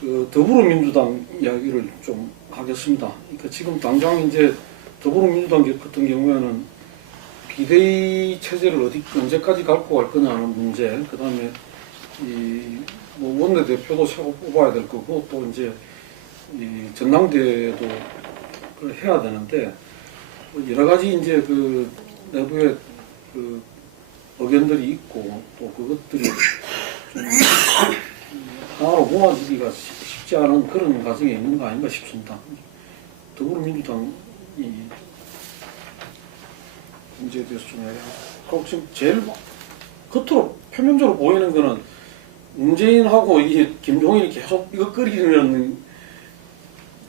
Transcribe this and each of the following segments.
그 더불어민주당 이야기를 좀 하겠습니다. 그러니까 지금 당장 이제 더불어민주당 같은 경우에는 비대위 체제를 언제까지 갖고 갈 거냐는 문제, 그 다음에 뭐 원내대표도 새로 뽑아야 될 거고, 또 이제 이 전당대회도 그걸 해야 되는데, 여러 가지 이제 그 내부에 그 의견들이 있고, 또 그것들이 좀 하나로 모아지기가 쉽지 않은 그런 과정에 있는 거 아닌가 싶습니다. 더불어민주당이 문제에 대해서 좀 얘기하고, 지금 제일 겉으로 표면적으로 보이는 거는 문재인하고 이게 김종인이 계속 이거 끓이는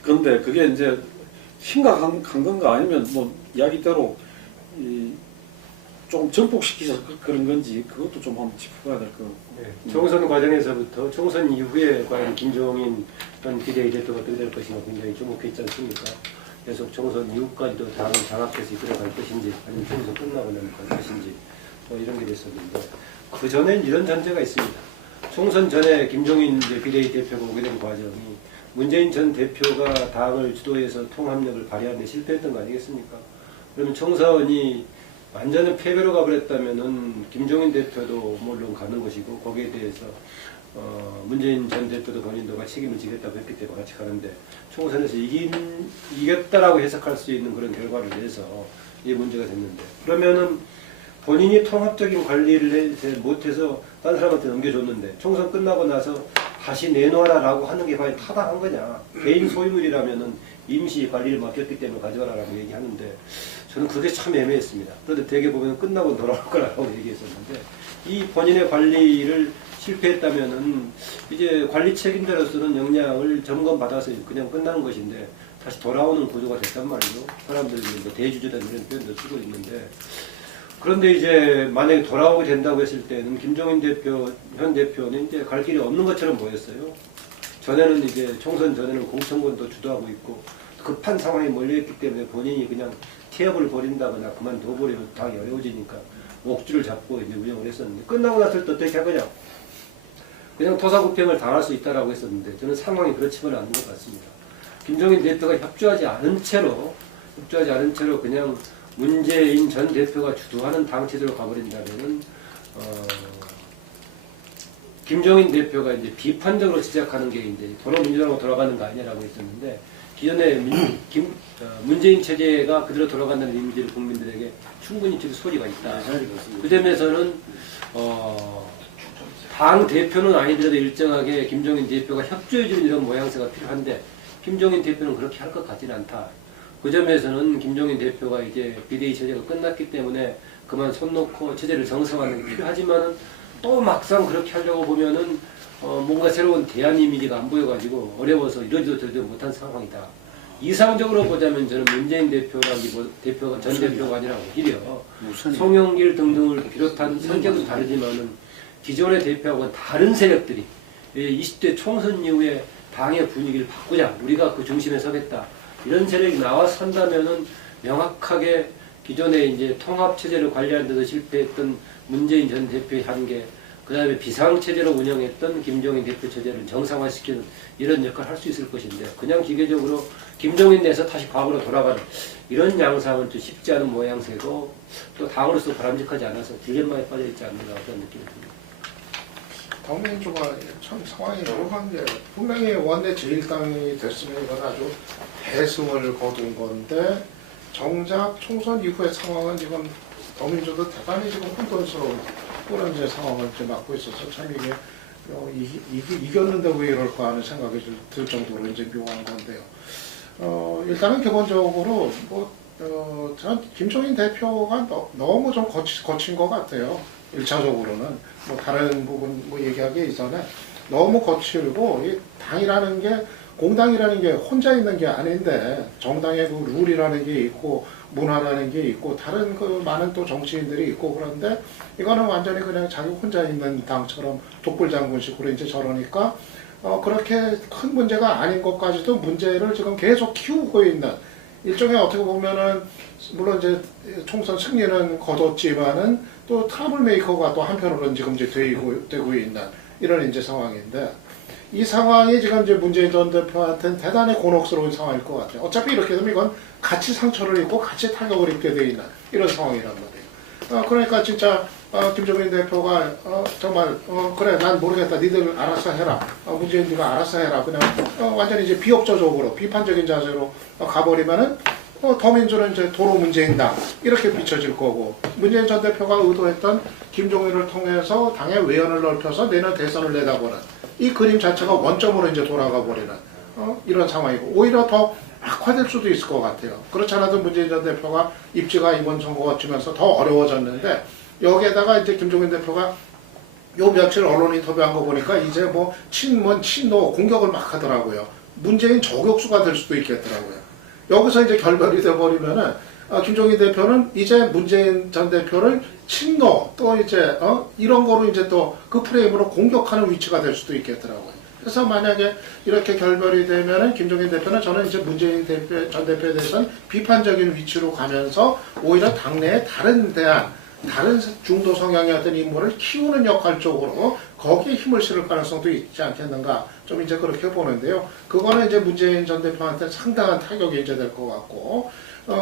건데, 그게 이제 심각한 건가 아니면 뭐 이야기대로 좀 전폭시키셔서 그런 건지, 그것도 좀 한번 짚어봐야 될 것 같고. 네, 총선 과정에서부터 총선 이후에 과연 김종인 전 비대위 대표가 어떻게 될 것인가 굉장히 주목했지 않습니까? 계속 총선 이후까지도 당을 장악해서 이끌어갈 것인지, 아니면 총선 끝나고 나면 갈 것인지, 뭐 이런 게 됐었는데, 그 전엔 이런 전제가 있습니다. 총선 전에 김종인 비대위 대표가 오게 된 과정이 문재인 전 대표가 당을 주도해서 통합력을 발휘하는 데 실패했던 거 아니겠습니까? 그러면 총선이 완전히 패배로 가버렸다면은 김종인 대표도 물론 가는 것이고, 거기에 대해서 문재인 전 대표도 본인도 책임을 지겠다고 했기 때문에 같이 가는데, 총선에서 이겼다라고 해석할 수 있는 그런 결과를 내서 이게 문제가 됐는데, 그러면은 본인이 통합적인 관리를 못해서 딴 사람한테 넘겨줬는데 총선 끝나고 나서 다시 내놓아라라고 하는 게 과연 타당한 거냐? 개인 소유물이라면은 임시 관리를 맡겼기 때문에 가져가라라고 얘기하는데, 저는 그게 참 애매했습니다. 그런데 대개 보면 끝나고 돌아올 거라고 얘기했었는데, 이 본인의 관리를 실패했다면은 이제 관리 책임자로서는 역량을 점검받아서 그냥 끝나는 것인데 다시 돌아오는 구조가 됐단 말이죠. 사람들이 뭐 대주주라는 이런 표현도 쓰고 있는데, 그런데 이제 만약에 돌아오게 된다고 했을 때는 김종인 대표, 현 대표는 이제 갈 길이 없는 것처럼 보였어요. 전에는 이제 총선 전에는 공천권도 주도하고 있고 급한 상황에 몰려있기 때문에 본인이 그냥 태업을 벌인다거나 그만둬버리면 당이 어려워지니까 옥주를 잡고 이제 운영을 했었는데, 끝나고 났을 때 어떻게 할 거냐? 그냥 토사구팽을 당할 수 있다라고 했었는데, 저는 상황이 그렇지만은 않은 것 같습니다. 김종인 대표가 협조하지 않은 채로 그냥 문재인 전 대표가 주도하는 당 체제로 가버린다면은 김종인 대표가 이제 비판적으로 지적하는 게 이제 도로민주당으로 돌아가는 거 아니냐라고 했었는데, 기존에 문재인 체제가 그대로 돌아간다는 이미지를 국민들에게 충분히 줄 소리가 있다. 그 점에서는 당 대표는 아니더라도 일정하게 김종인 대표가 협조해주는 이런 모양새가 필요한데, 김종인 대표는 그렇게 할 것 같지는 않다. 그 점에서는 김종인 대표가 이제 비대위 체제가 끝났기 때문에 그만 손 놓고 체제를 정상화하는 게 필요하지만은, 또 막상 그렇게 하려고 보면은 뭔가 새로운 대안 이미지가 안 보여가지고 어려워서 이러지도 저러지도 못한 상황이다. 이상적으로 보자면 저는 문재인 대표가 전 대표가 아니라 오히려 송영길 등등을 비롯한 성격은 다르지만은 기존의 대표하고는 다른 세력들이 20대 총선 이후에 당의 분위기를 바꾸자, 우리가 그 중심에 서겠다, 이런 세력이 나와 선다면은 명확하게 기존에 이제 통합 체제를 관리하는 데서 실패했던 문재인 전 대표의 한계, 그 다음에 비상체제로 운영했던 김종인 대표 체제를 정상화시키는 이런 역할을 할 수 있을 것인데, 그냥 기계적으로 김종인 내에서 다시 과거로 돌아가는 이런 양상은 좀 쉽지 않은 모양새고, 또 당으로서 바람직하지 않아서 딜레마에 빠져있지 않는가 그런 느낌이 듭니다. 당민주가 참 상황이 묘한 게, 분명히 원내 제1당이 됐으면 이건 아주 대승을 거둔 건데, 정작 총선 이후의 상황은 지금 더민주도 대단히 지금 혼돈스러운 그런 이제 상황을 이제 맡고 있어서, 참 이게 이겼는데 왜 이럴까 하는 생각이 들 정도로 이제 묘한 건데요. 일단은 기본적으로 전 김종인 대표가 너무 좀 거친 것 같아요. 1차적으로는 뭐 다른 부분 뭐 얘기하기 이전에 너무 거칠고, 이 당이라는 게, 공당이라는 게 혼자 있는 게 아닌데 정당의 그 룰이라는 게 있고 문화라는 게 있고 다른 그 많은 또 정치인들이 있고, 그런데 이거는 완전히 그냥 자기 혼자 있는 당처럼 독불장군식으로 이제 저러니까 그렇게 큰 문제가 아닌 것까지도 문제를 지금 계속 키우고 있는, 일종의 어떻게 보면은 물론 이제 총선 승리는 거뒀지만은 또 트러블 메이커가 또 한편으로는 지금 이제 되고 있는 이런 이제 상황인데, 이 상황이 지금 이제 문재인 전 대표한테는 대단히 곤혹스러운 상황일 것 같아요. 어차피 이렇게 되면 이건 같이 상처를 입고 같이 타격을 입게 돼 있는 이런 상황이란 말이에요. 그러니까 진짜 김종인 대표가 정말 그래 난 모르겠다 니들 알아서 해라 문재인 네가 알아서 해라 그냥 완전히 이제 비협조적으로 비판적인 자세로 가버리면은 더민주는 이제 도로 문재인당 이렇게 비춰질 거고 문재인 전 대표가 의도했던 김종인을 통해서 당의 외연을 넓혀서 내년 대선을 내다보는 이 그림 자체가 원점으로 이제 돌아가 버리는 이런 상황이고 오히려 더 악화될 수도 있을 것 같아요. 그렇지 않아도 문재인 전 대표가 입지가 이번 선거가 지면서 더 어려워졌는데 여기에다가 이제 김종인 대표가 요 며칠 언론 인터뷰한 거 보니까 이제 뭐 친문 친노 공격을 막 하더라고요. 문재인 저격수가 될 수도 있겠더라고요. 여기서 이제 결별이 돼버리면은 김종인 대표는 이제 문재인 전 대표를 친노 또 이제 이런 거로 이제 또 그 프레임으로 공격하는 위치가 될 수도 있겠더라고요. 그래서 만약에 이렇게 결별이 되면은 김종인 대표는 저는 이제 문재인 전 대표에 대해서는 비판적인 위치로 가면서 오히려 당내에 다른 중도 성향의 어떤 인물을 키우는 역할 쪽으로 거기에 힘을 실을 가능성도 있지 않겠는가 좀 이제 그렇게 보는데요. 그거는 이제 문재인 전 대표한테 상당한 타격이 이제 될 것 같고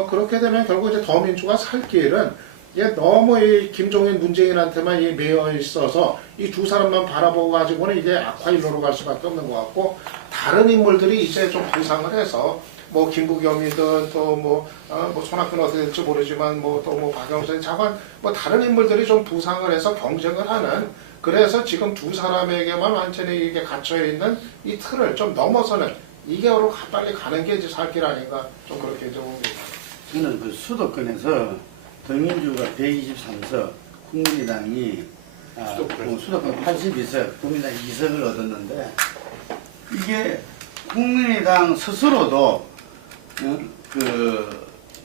그렇게 되면 결국 이제 더민주가 살 길은 너무 이 김종인 문재인한테만 매여 있어서 이 두 사람만 바라보고 가지고는 이게 악화일로로 갈 수밖에 없는 것 같고 다른 인물들이 이제 좀 부상을 해서 뭐 김부겸이든 또 뭐 손학규는 어떻게 될지 모르지만 뭐 또 뭐 박영선 장관 뭐 다른 인물들이 좀 부상을 해서 경쟁을 하는 그래서 지금 두 사람에게만 완전히 이게 갇혀 있는 이 틀을 좀 넘어서는 이게로 빨리 가는 게 이제 살 길 아닌가 좀 그렇게 이제 봅니다. 저는 그 수도권에서 더민주가 123석, 국민의당이 수도권 82석, 국민의당 2석을 얻었는데 이게 국민의당 스스로도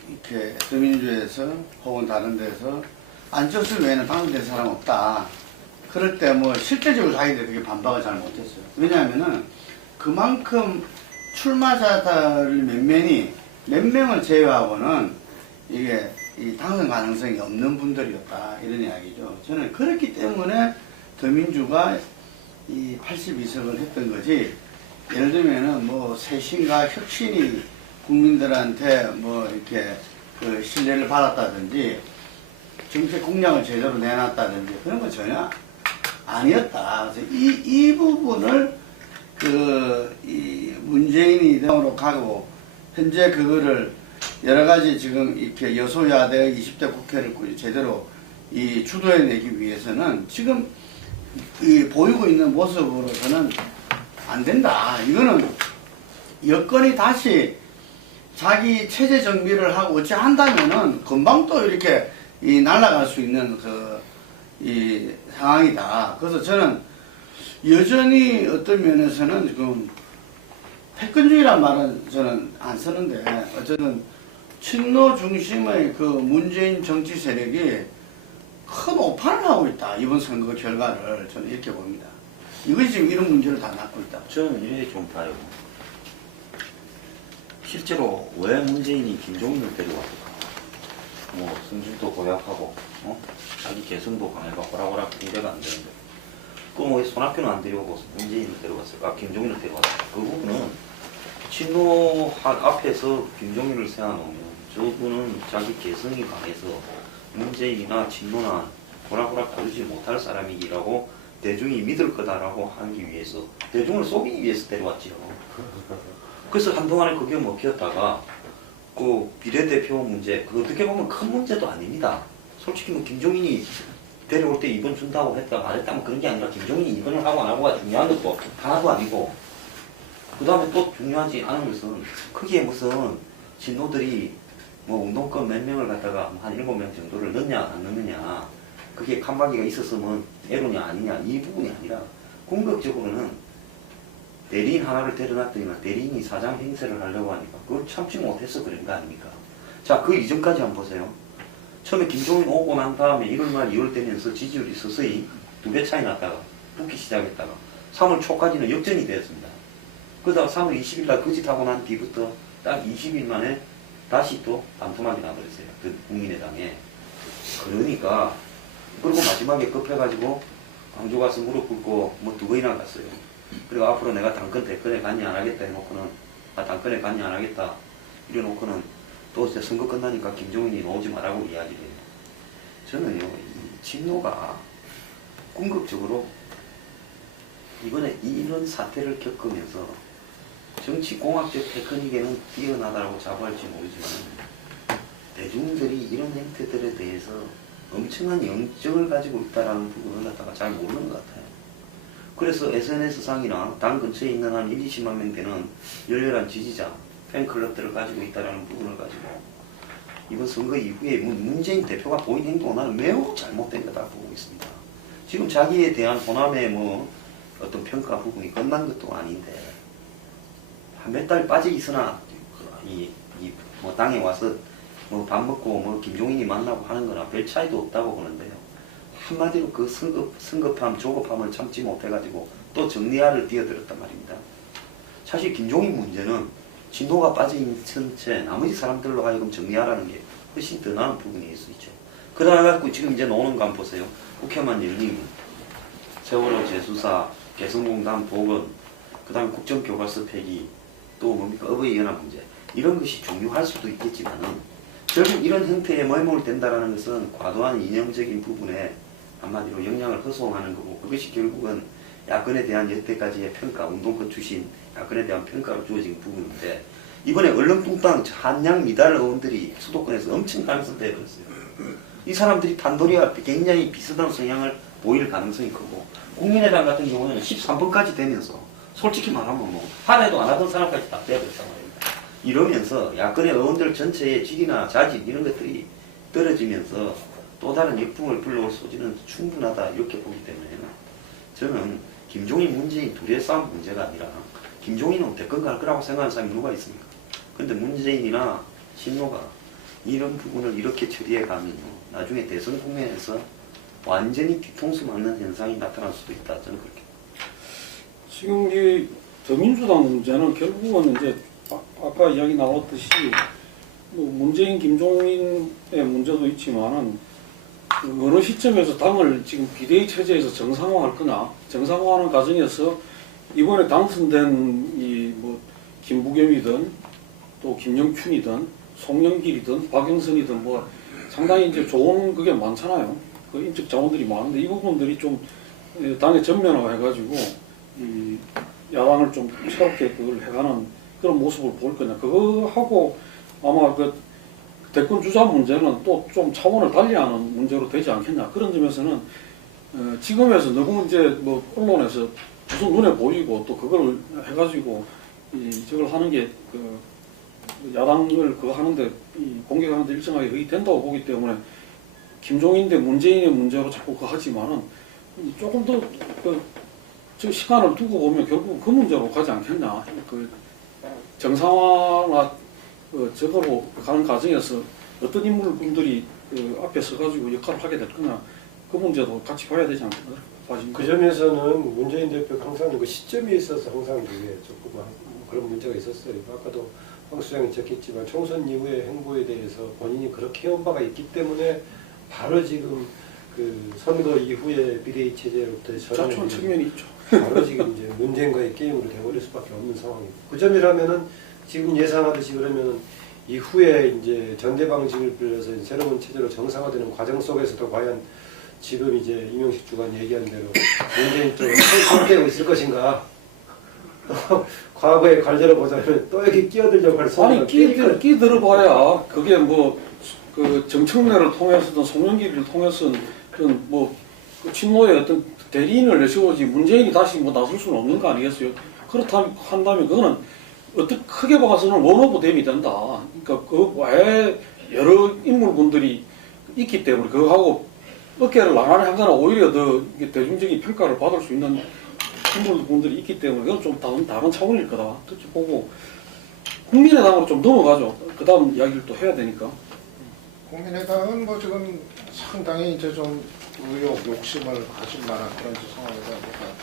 이렇게 더민주에서 혹은 다른 데서 안철수 외에는 당선된 사람 없다. 그럴 때 뭐 실제적으로 자기들이 그게 반박을 잘 못했어요. 왜냐하면은 그만큼 출마자들 몇 명을 제외하고는 이게 이 당선 가능성이 없는 분들이었다 이런 이야기죠. 저는 그렇기 때문에 더민주가 이 82석을 했던 거지. 예를 들면은 뭐 쇄신과 혁신이 국민들한테 뭐 이렇게 그 신뢰를 받았다든지 정책 공약을 제대로 내놨다든지 그런 건 전혀 아니었다. 그래서 이 부분을 이 문재인이 으로 가고 현재 그거를 여러 가지 지금 이렇게 여소야대 20대 국회를 제대로 이 주도해내기 위해서는 지금 이 보이고 있는 모습으로서는 안 된다. 이거는 여건이 다시 자기 체제 정비를 하고 어찌 한다면은 금방 또 이렇게 날아갈 수 있는 이 상황이다. 그래서 저는 여전히 어떤 면에서는 지금 패권주의란 말은 저는 안 쓰는데 어쨌든 친노 중심의 그 문재인 정치 세력이 큰 오판을 하고 있다. 이번 선거 결과를 저는 이렇게 봅니다. 이것이 지금 이런 문제를 다 낳고 있다. 저는 이렇게 좀 봐요. 실제로 왜 문재인이 김종인을 데려왔을까? 뭐 승질도 고약하고 자기 개성도 강해가 호락호락 이래가 안 되는데 그 왜 손학규는 안 데려오고 문재인을 데려왔을까? 김종인을 데려왔을까? 그 부분은 친노 앞에서 김종인을 세워놓으면 저분은 자기 개성이 강해서 문재인이나 친노나 호락호락 다루지 못할 사람이라고 대중이 믿을 거다라고 하기 위해서 대중을 속이기 위해서 데려왔지요. 그래서 한동안에 그게 먹혔다가 그 비례대표 문제 그 어떻게 보면 큰 문제도 아닙니다. 솔직히 뭐 김종인이 데려올 때 입원 준다고 했다가 안 했다면 그런 게 아니라 김종인이 입원을 하고 안 하고가 중요한 것도 하나도 아니고 그 다음에 또 중요하지 않은 것은 크게 무슨 진노들이 뭐 운동권 몇 명을 갖다가 한 7명 정도를 넣냐 안 넣느냐 그게 칸막이가 있었으면 애로냐 아니냐 이 부분이 아니라 궁극적으로는 대리인 하나를 데려놨더니만 대리인이 사장 행세를 하려고 하니까 그걸 참지 못해서 그런 거 아닙니까? 자, 그 이전까지 한번 보세요. 처음에 김종인 오고 난 다음에 1월 말 2월 되면서 지지율이 서서히 2배 차이 났다가 붙기 시작했다가 3월 초까지는 역전이 되었습니다. 그러다가 3월 20일 날 거짓하고 난 뒤부터 딱 20일 만에 다시 또 반토막이 나버렸어요. 그 국민의당에. 그러니까 그리고 마지막에 급해가지고 광주 가서 무릎 꿇고 뭐 2번이나 갔어요. 그리고 앞으로 내가 당권 대권에 관여 안 하겠다 해놓고는, 당권에 관여 안 하겠다 이래놓고는 또 이제 선거 끝나니까 김종인이 나오지 말라고 이야기를 해요. 저는요, 이 진노가 궁극적으로 이번에 이런 사태를 겪으면서 정치공학적 테크닉에는 뛰어나다고 자부할지 모르지만 대중들이 이런 행태들에 대해서 엄청난 영적을 가지고 있다는 부분을 갖다가 잘 모르는 것 같아요. 그래서 SNS상이나 당 근처에 있는 한 1, 20만 명 되는 열렬한 지지자, 팬클럽들을 가지고 있다는 부분을 가지고 이번 선거 이후에 문재인 대표가 보인 행동은 나는 매우 잘못된 거다 보고 있습니다. 지금 자기에 대한 호남의 뭐 어떤 평가 부분이 끝난 것도 아닌데 한 몇 달 빠져 있으나 뭐 당에 와서 뭐 밥 먹고 뭐 김종인이 만나고 하는 거나 별 차이도 없다고 보는데요. 한마디로 그 성급함, 조급함을 참지 못해가지고 또 정리화를 뛰어들었단 말입니다. 사실 김종인 문제는 진도가 빠져있는 채 나머지 사람들로 하여금 정리하라는 게 훨씬 더 나은 부분일 수 있죠. 그러다가 지금 이제 나오는 거 한번 보세요. 국회만 열리면 세월호 재수사, 개성공단 복원, 그 다음에 국정교과서 폐기, 또 뭡니까 어버이연합 문제, 이런 것이 중요할 수도 있겠지만은 결국 이런 형태의 모임을 된다는 것은 과도한 이념적인 부분에 한마디로 영향을 허송하는 거고, 그것이 결국은 야권에 대한 여태까지의 평가, 운동권 출신 야권에 대한 평가로 주어진 부분인데, 이번에 얼렁뚱땅 한양 미달 의원들이 수도권에서 엄청 당선되어 버렸어요. 이 사람들이 단도리와 굉장히 비슷한 성향을 보일 가능성이 크고, 국민의당 같은 경우는 13번까지 되면서 솔직히 말하면 뭐 하나도 안 하던 사람까지 다 빼버렸단 말입니다. 이러면서 야권의 의원들 전체의 직이나 자질 이런 것들이 떨어지면서 또 다른 역풍을 불러올 소지는 충분하다 이렇게 보기 때문에는 저는 김종인 문재인 둘의 싸움 문제가 아니라 김종인은 대권 갈 거라고 생각하는 사람이 누가 있습니까? 근데 문재인이나 신노가 이런 부분을 이렇게 처리해 가면요, 나중에 대선 국면에서 완전히 뒤통수 맞는 현상이 나타날 수도 있다. 저는 그렇게. 지금 이 더민주당 문제는 결국은 이제 아까 이야기 나왔듯이 뭐 문재인, 김종인의 문제도 있지만은 어느 시점에서 당을 지금 비대위 체제에서 정상화할 거냐, 정상화하는 과정에서 이번에 당선된 이 뭐 김부겸이든 또 김영춘이든 송영길이든 박영선이든 뭐 상당히 이제 좋은 그게 많잖아요. 그 인적 자원들이 많은데 이 부분들이 좀 당의 전면화해가지고 이 야당을 좀 새롭게 그걸 해가는 그런 모습을 볼 거냐. 그거하고 아마 그 대권 주자 문제는 또 좀 차원을 달리하는 문제로 되지 않겠냐. 그런 점에서는 지금에서 너무 이제 뭐 언론에서 무슨 눈에 보이고 또 그걸 해가지고 저걸 하는 게 그 야당을 그거 하는데 공격하는데 일정하게 거의 된다고 보기 때문에 김종인 대 문재인의 문제로 자꾸 그거 하지만은 조금 더 저 시간을 두고 보면 결국 그 문제로 가지 않겠냐. 그 정상화나 저거로 가는 과정에서 어떤 인물분들이 앞에 서가지고 역할을 하게 될 거냐. 그 문제도 같이 봐야 되지 않겠나. 그 점에서는 문재인 대표가 항상 그 시점에 있어서 항상 그게 조금 그런 문제가 있었어요. 아까도 황 수장이 적했지만 총선 이후의 행보에 대해서 본인이 그렇게 해온 바가 있기 때문에 바로 지금 그 선거 이후에 비대위 체제로부터 자초한 측면이 있죠. 바로 지금 이제 문재인과의 게임으로 돼버릴 수밖에 없는 상황입니다. 그 점이라면은 지금 예상하듯이 그러면은 이후에 이제 전대 방식을 빌려서 새로운 체제로 정상화되는 과정 속에서도 과연 지금 이제 이명식 주관 얘기한 대로 문재인 쪽은 손대고 있을 것인가? 과거의 관례를 보자면 또 여기 끼어들려고 할 아니 끼들어봐야 그게 뭐 그 정청래를 통해서든 송영길을 통해서든 뭐 그 친노의 어떤 대리인을 내세우지 문재인이 다시 뭐 나설 수는 없는 거 아니겠어요? 그렇다 한다면 그거는 어떻게 크게 봐서는 원오브 댐이 된다. 그러니까 그 외에 여러 인물분들이 있기 때문에 그거하고 어깨를 나란히 하거나 오히려 더 대중적인 평가를 받을 수 있는 인물분들이 있기 때문에 그건 좀 다른 차원일 거다. 특히 보고 국민의당으로 좀 넘어가죠. 그 다음 이야기를 또 해야 되니까. 국민의당은 뭐 지금 상당히 이제 좀 의욕, 욕심을 가진 만한 그런 상황이 된 것 같아요.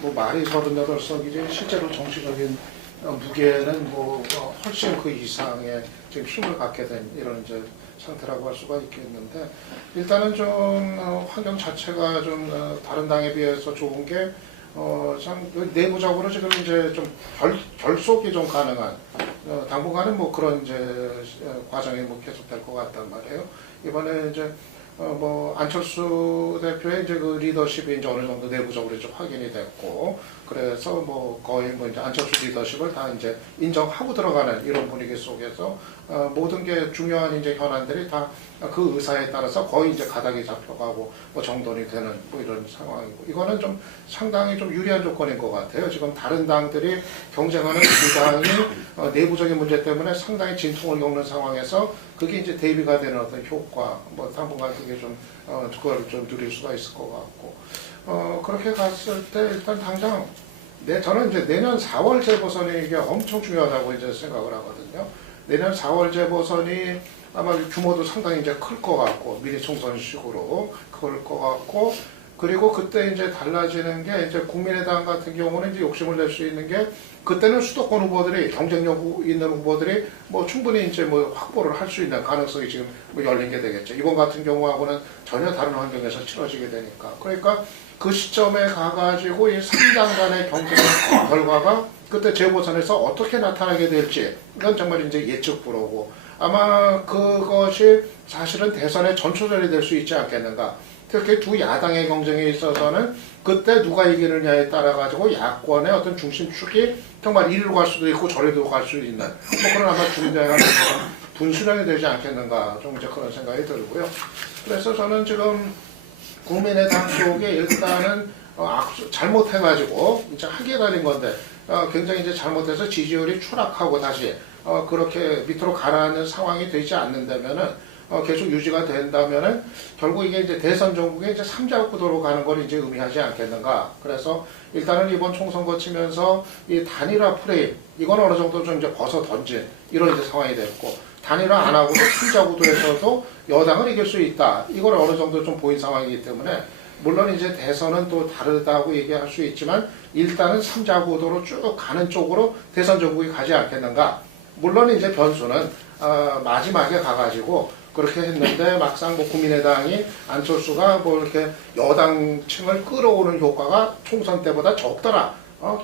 뭐 말이 38석이지 실제로 정치적인 무게는 뭐 훨씬 그 이상의 지금 힘을 갖게 된 이런 이제 상태라고 할 수가 있겠는데, 일단은 좀 환경 자체가 좀 다른 당에 비해서 좋은 게 참 내부적으로 지금 이제 좀 결속이 좀 가능한 당분간은 뭐 그런 이제 과정이 뭐 계속될 것 같단 말이에요. 이번에 이제 뭐 안철수 대표의 이제 그 리더십이 이제 어느 정도 내부적으로 좀 확인이 됐고, 그래서 뭐 거의 뭐 이제 안철수 리더십을 다 이제 인정하고 들어가는 이런 분위기 속에서 모든 게 중요한 이제 현안들이 다 그 의사에 따라서 거의 이제 가닥이 잡혀가고 뭐 정돈이 되는 뭐 이런 상황이고, 이거는 좀 상당히 좀 유리한 조건인 것 같아요. 지금 다른 당들이 경쟁하는 두 당이 내부적인 문제 때문에 상당히 진통을 겪는 상황에서 그게 이제 대비가 되는 어떤 효과, 뭐 당분간 그게 좀 그걸 좀 누릴 수가 있을 것 같고, 그렇게 갔을 때 일단 당장 저는 이제 내년 4월 재보선이 이게 엄청 중요하다고 이제 생각을 하거든요. 내년 4월 재보선이 아마 규모도 상당히 이제 클 것 같고, 미니 총선식으로 클 것 같고, 그리고 그때 이제 달라지는 게 이제 국민의당 같은 경우는 이제 욕심을 낼 수 있는 게, 그때는 수도권 후보들이 경쟁력 있는 후보들이 뭐 충분히 이제 뭐 확보를 할 수 있는 가능성이 지금 뭐 열린 게 되겠죠. 이번 같은 경우하고는 전혀 다른 환경에서 치러지게 되니까. 그러니까 그 시점에 가가지고 이 3당 간의 경쟁 결과가 그때 재보선에서 어떻게 나타나게 될지, 이건 정말 이제 예측 불허고, 아마 그것이 사실은 대선의 전초전이 될 수 있지 않겠는가. 특히 두 야당의 경쟁에 있어서는 그때 누가 이기느냐에 따라 가지고 야권의 어떤 중심축이 정말 이리로 갈 수도 있고 저리로 갈 수 있는 뭐 그런 아마 중대한 분수령이 되지 않겠는가, 좀 이제 그런 생각이 들고요. 그래서 저는 지금 국민의당 쪽에 일단은 잘못해가지고 이제 하게 되는 건데, 굉장히 이제 잘못해서 지지율이 추락하고 다시 그렇게 밑으로 가라앉는 상황이 되지 않는다면은, 계속 유지가 된다면은 결국 이게 이제 대선 전국에 이제 3자 구도로 가는 걸 이제 의미하지 않겠는가. 그래서 일단은 이번 총선 거치면서 이 단일화 프레임, 이건 어느 정도 좀 이제 벗어 던진 이런 이제 상황이 됐고, 단일화 안 하고도 3자 구도에서도 여당을 이길 수 있다, 이걸 어느 정도 좀 보인 상황이기 때문에, 물론 이제 대선은 또 다르다고 얘기할 수 있지만 일단은 3자 구도로 쭉 가는 쪽으로 대선 전국이 가지 않겠는가. 물론 이제 변수는 마지막에 가가지고 그렇게 했는데 막상 뭐 국민의당이 안철수가 뭐 이렇게 여당층을 끌어오는 효과가 총선 때보다 적더라.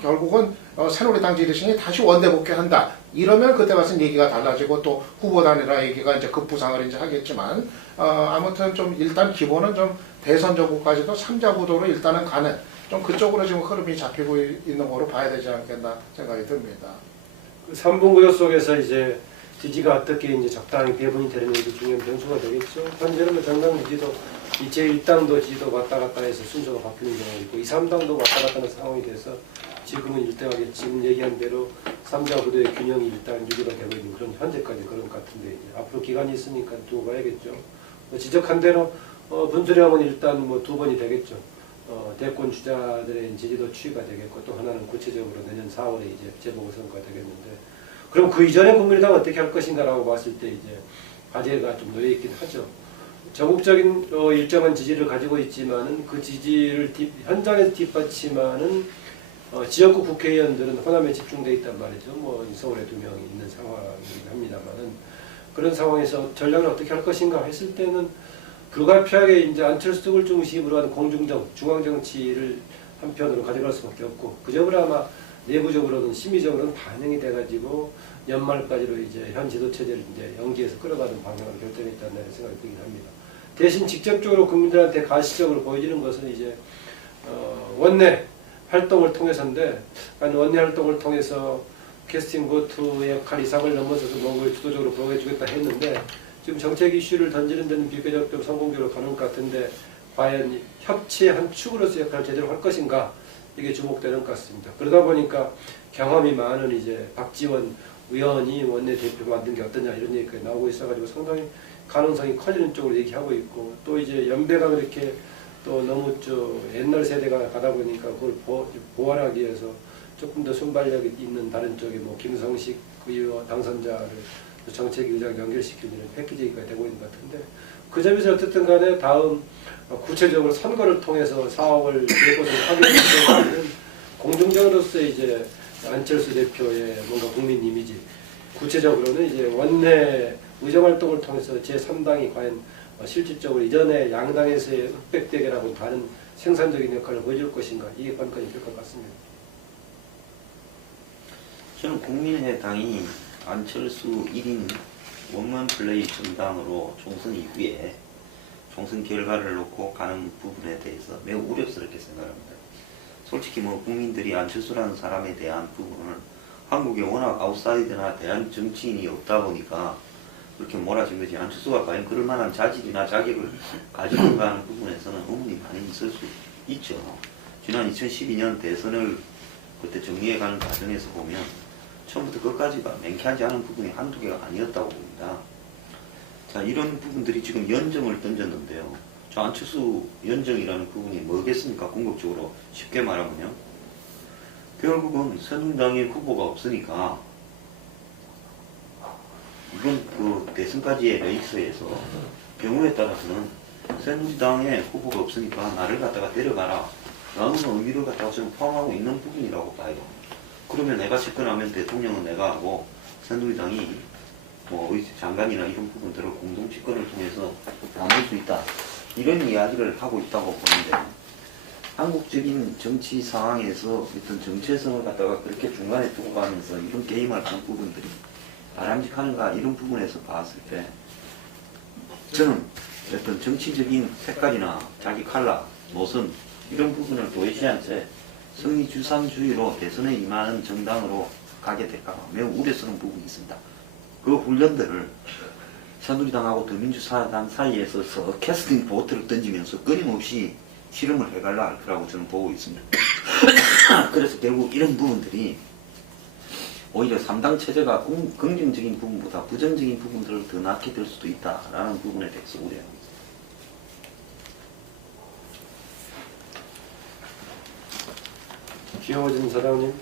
결국은 새누리당 지지층이 다시 원내 복귀한다. 이러면 그때 가서 얘기가 달라지고 또 후보 단일화 얘기가 이제 급부상을 이제 하겠지만, 아무튼 좀 일단 기본은 좀 대선 전국까지도 3자 구도로 일단은 가는, 좀 그쪽으로 지금 흐름이 잡히고 있는 거로 봐야 되지 않겠나 생각이 듭니다. 그 3분 구조 속에서 이제 지지가 어떻게 이제 적당히 배분이 되는 게 중요한 변수가 되겠죠. 현재는 뭐 정당 지지도 이 제1당도 지지도 왔다 갔다 해서 순서가 바뀌는 경우가 있고, 2, 3당도 왔다 갔다 하는 상황이 돼서 지금은 일정하게 지금 얘기한 대로 3자 구도의 균형이 일단 유지가 되고 있는 그런 현재까지 그런 것 같은데, 이제 앞으로 기간이 있으니까 두고 봐야겠죠. 지적한 대로 분수령은 일단 뭐 2번이 되겠죠. 대권 주자들의 지지도 추이가 되겠고, 또 하나는 구체적으로 내년 4월에 이제 재보궐선거가 되겠는데, 그럼 그 이전에 국민의당은 어떻게 할 것인가라고 봤을 때 이제 과제가 좀 놓여 있긴 하죠. 전국적인 일정한 지지를 가지고 있지만은 그 지지를 현장에서 뒷받침하는 지역구 국회의원들은 호남에 집중돼 있단 말이죠. 뭐 서울에 2명이 있는 상황이긴 합니다만은, 그런 상황에서 전략을 어떻게 할 것인가 했을 때는 불가피하게 이제 안철수 쪽을 중심으로 하는 공중정, 중앙정치를 한편으로 가져갈 수밖에 없고, 그저으로 아마 내부적으로는 심리적으로는 반영이 돼가지고 연말까지로 이제 현 지도체제를 이제 연기해서 끌어가는 방향으로 결정했다는 생각이 들긴 합니다. 대신 직접적으로 국민들한테 가시적으로 보여지는 것은 이제 원내 활동을 통해서인데, 원내 활동을 통해서 캐스팅 보트의 역할 이상을 넘어서서 뭔가를 주도적으로 보여주겠다 했는데, 지금 정책 이슈를 던지는 데는 비교적 좀 성공적으로 가는 것 같은데, 과연 협치의 한 축으로서 역할을 제대로 할 것인가, 이게 주목되는 것 같습니다. 그러다 보니까 경험이 많은 이제 박지원 의원이 원내대표 만든 게 어떠냐 이런 얘기가 나오고 있어가지고 상당히 가능성이 커지는 쪽으로 얘기하고 있고, 또 이제 연배가 그렇게 또 너무 옛날 세대가 가다 보니까 그걸 보완하기 위해서 조금 더 순발력이 있는 다른 쪽에 뭐 김성식 의원 당선자를 정책 의장 연결시키는 패키지가 되고 있는 것 같은데, 그 점에서 어쨌든 간에 다음 구체적으로 선거를 통해서 4월 대선을 하게 되는 공중정으로서 이제 안철수 대표의 뭔가 국민 이미지, 구체적으로는 이제 원내 의정활동을 통해서 제3당이 과연 실질적으로 이전에 양당에서의 흑백 대결하고 다른 생산적인 역할을 보여줄 것인가 이게 관건이 될 것 같습니다. 저는 국민의당이 안철수 1인 원맨 플레이 정당으로 총선 이후에 총선 결과를 놓고 가는 부분에 대해서 매우 우려스럽게 생각합니다. 솔직히 뭐 국민들이 안철수라는 사람에 대한 부분을 한국에 워낙 아웃사이더나 대한 정치인이 없다 보니까 그렇게 몰아준 거지, 안철수가 과연 그럴 만한 자질이나 자격을 가지는가 하는 부분에서는 의문이 많이 있을 수 있죠. 지난 2012년 대선을 그때 정리해가는 과정에서 보면 처음부터 끝까지가 맹쾌하지 않은 부분이 한두 개가 아니었다고 봅니다. 자, 이런 부분들이 지금 연정을 던졌는데요. 저 안철수 연정이라는 부분이 뭐겠습니까? 궁극적으로 쉽게 말하면요. 결국은 새누리당의 후보가 없으니까 이건 그 대선까지의 레이스에서 경우에 따라서는 새누리당의 후보가 없으니까 나를 갖다가 데려가라 라는 의미를 갖다가 좀 포함하고 있는 부분이라고 봐요. 그러면 내가 집권하면 대통령은 내가 하고 새누리당이 뭐 장관이나 이런 부분들을 공동 집권을 통해서 나눌 수 있다, 이런 이야기를 하고 있다고 보는데, 한국적인 정치 상황에서 어떤 정체성을 갖다가 그렇게 중간에 두고 가면서 이런 게임을 하는 부분들이 바람직한가, 이런 부분에서 봤을 때 저는 어떤 정치적인 색깔이나 자기 컬러, 노선 이런 부분을 도외시한 채 승리주상주의로 대선에 임하는 정당으로 가게 될까 매우 우려스러운 부분이 있습니다. 그 훈련들을 새누리당하고 더민주사당 사이에서 캐스팅 보트를 던지면서 끊임없이 실험을 해갈라 할 거라고 저는 보고 있습니다. 그래서 결국 이런 부분들이 오히려 3당 체제가 긍정적인 부분보다 부정적인 부분들을 더 낳게 될 수도 있다라는 부분에 대해서 우려하고 있습니다. 기호진 사장님,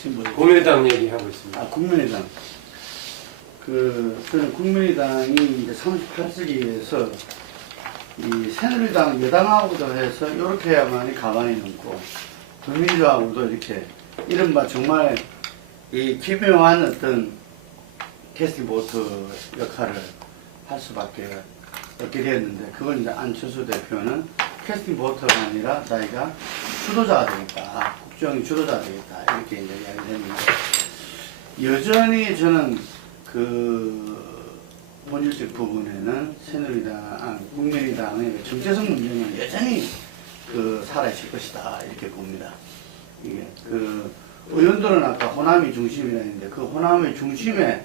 지금 뭐 국민의당 얘기하고 있습니다. 국민의당. 저는 국민의당이 이제 38석에서 이 새누리당 여당하고도 해서 이렇게 해야만이 가만히 넘고, 더민주하고도 이렇게 이른바 정말 이 기묘한 어떤 캐스팅 보트 역할을 할 수밖에 없게 되었는데, 그걸 이제 안철수 대표는 캐스팅 보트가 아니라 자기가 주도자가 되겠다, 국정이 주도자가 되겠다, 이렇게 이제 이야기를 했는데, 여전히 저는 본질적 부분에는 국민의당의 정체성 문제는 여전히 살아있을 것이다, 이렇게 봅니다. 이게 의원들은 아까 호남이 중심이라 했는데, 그 호남의 중심에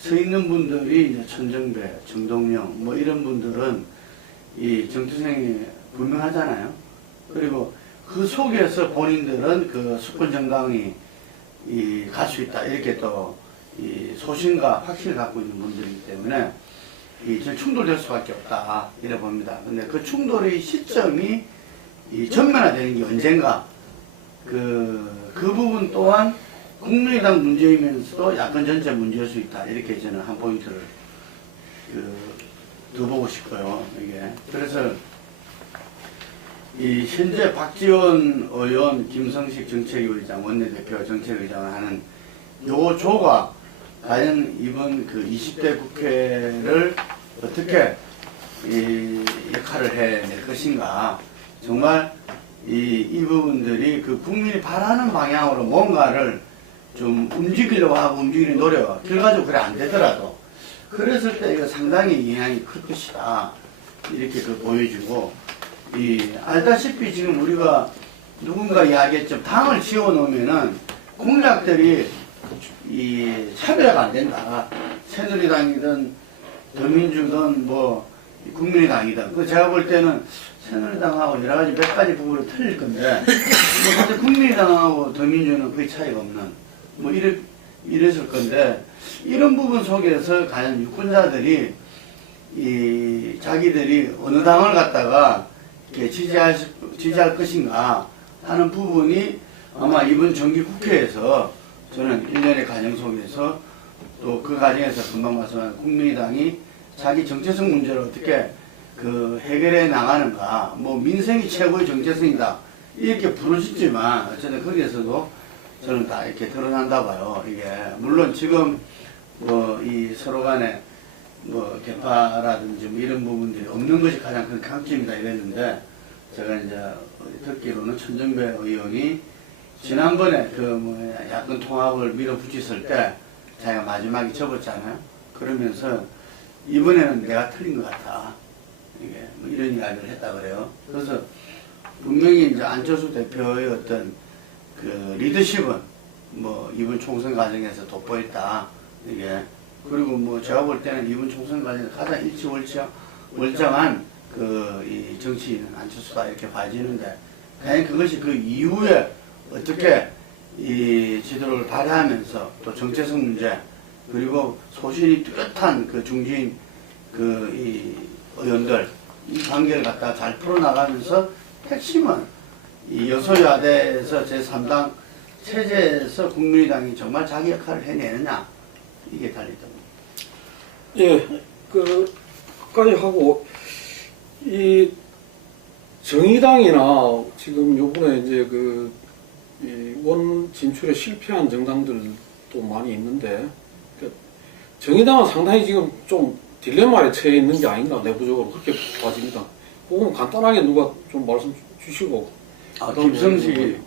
서 있는 분들이 이제 천정배, 정동영 뭐 이런 분들은 이 정체성이 분명하잖아요. 그리고 그 속에서 본인들은 그 수권 정당이 갈 수 있다, 이렇게 또 이 소신과 확신을 갖고 있는 분들이기 때문에 충돌될 수밖에 없다, 이래 봅니다. 근데 그 충돌의 시점이 전면화되는 게 언젠가, 그 부분 또한 국민의당 문제이면서도 야권 전체 문제일 수 있다, 이렇게 저는 한 포인트를 더 보고 싶어요. 이게 그래서 이 현재 박지원 의원, 김성식 정책위의장, 원내대표 정책위의장을 하는 요 조가 과연 이번 20대 국회를 어떻게 이 역할을 해낼 것인가, 정말 이 부분들이 국민이 바라는 방향으로 뭔가를 좀 움직이려고 하고 움직이는 노력, 결과적으로 그래 안 되더라도 그랬을 때 이거 상당히 영향이 클 것이다, 이렇게 보여주고, 알다시피 지금 우리가 누군가 이야기했죠. 당을 지어놓으면은 공약들이 차별화가 안 된다. 새누리당이든 더민주든 뭐 국민의당이든. 제가 볼 때는 새누리당하고 여러 가지 몇 가지 부분으로 틀릴 건데, 사실 국민의당하고 더민주는 거의 차이가 없는, 뭐 이랬을 건데, 이런 부분 속에서 과연 유권자들이 자기들이 어느 당을 갖다가 이렇게 지지할 것인가 하는 부분이 아마 이번 정기국회에서 저는 일련의 과정 속에서 또 그 과정에서 금방 말씀한 국민의당이 자기 정체성 문제를 어떻게 해결해 나가는가, 뭐 민생이 최고의 정체성이다, 이렇게 부르짖지만 어쨌든 거기에서도 저는 다 이렇게 드러난다 봐요. 이게 물론 지금 이 서로 간에 뭐 개파라든지 뭐 이런 부분들이 없는 것이 가장 큰 강점이다 이랬는데 제가 이제 듣기로는 천정배 의원이 지난번에 그 뭐 야권 통합을 밀어붙였을 때 자기가 마지막에 접었잖아요. 그러면서 이번에는 내가 틀린 것 같아. 이게 뭐 이런 이야기를 했다 그래요. 그래서 분명히 이제 안철수 대표의 어떤 그 리더십은 뭐 이번 총선 과정에서 돋보였다. 이게 그리고 뭐 제가 볼 때는 이번 총선 과정에서 가장 일치월장한 그 이 정치인은 안철수다 이렇게 봐지는데 과연 그것이 그 이후에 어떻게 이 지도를 발휘하면서 또 정체성 문제 그리고 소신이 뚜렷한 그 중진 그 이 의원들 이 관계를 갖다가 잘 풀어나가면서 핵심은 이 여소야대에서 제3당 체제에서 국민의당이 정말 자기 역할을 해내느냐 이게 달리던 겁니다. 예, 끝까지 하고 이 정의당이나 지금 요번에 이제 원 진출에 실패한 정당들도 많이 있는데 정의당은 상당히 지금 좀 딜레마에 처해 있는 게 아닌가 내부적으로 그렇게 봐집니다. 그건 간단하게 누가 좀 말씀 주시고. 김성식이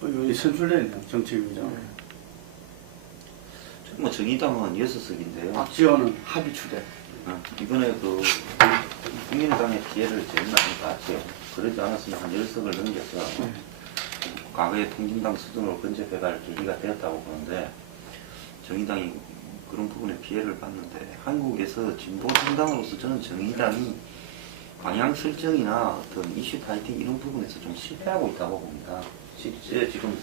의원이 선출됐네요. 정책위원장. 뭐 정의당은 6석인데요. 박지원은 합의추대. 이번에 국민의당의 피해를 제일 많이 봤죠. 그러지 않았으면 한 10석을 넘겨서 과거의 통진당 수준으로 근접해갈 계기가 되었다고 보는데 정의당이 그런 부분에 피해를 봤는데 한국에서 진보 정당으로서 저는 정의당이 방향 설정이나 어떤 이슈 파이팅 이런 부분에서 좀 실패하고 있다고 봅니다. 실제 지금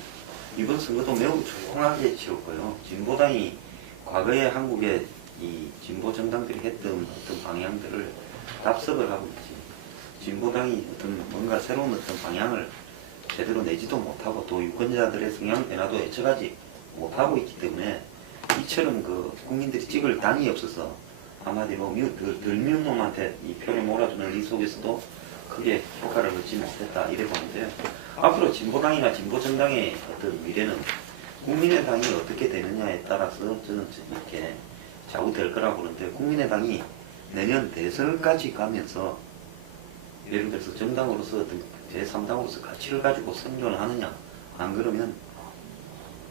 이번 선거도 매우 조용하게 치렀고요. 진보당이 과거에 한국의 이 진보 정당들이 했던 어떤 방향들을 답습을 하고 있지. 진보당이 어떤 뭔가 새로운 어떤 방향을 제대로 내지도 못하고 또 유권자들의 성향 변화도 예측하지 못하고 있기 때문에 이처럼 국민들이 찍을 당이 없어서 한마디로 덜 미운 놈한테 이 표를 몰아주는 이 속에서도 크게 효과를 얻지 못했다 이래 보는데요. 앞으로 진보당이나 진보정당의 어떤 미래는 국민의당이 어떻게 되느냐에 따라서 저는 이렇게 좌우될 거라고 보는데 국민의당이 내년 대선까지 가면서 예를 들어서 정당으로서 어떤 제3당으로서 가치를 가지고 생존을 하느냐 안 그러면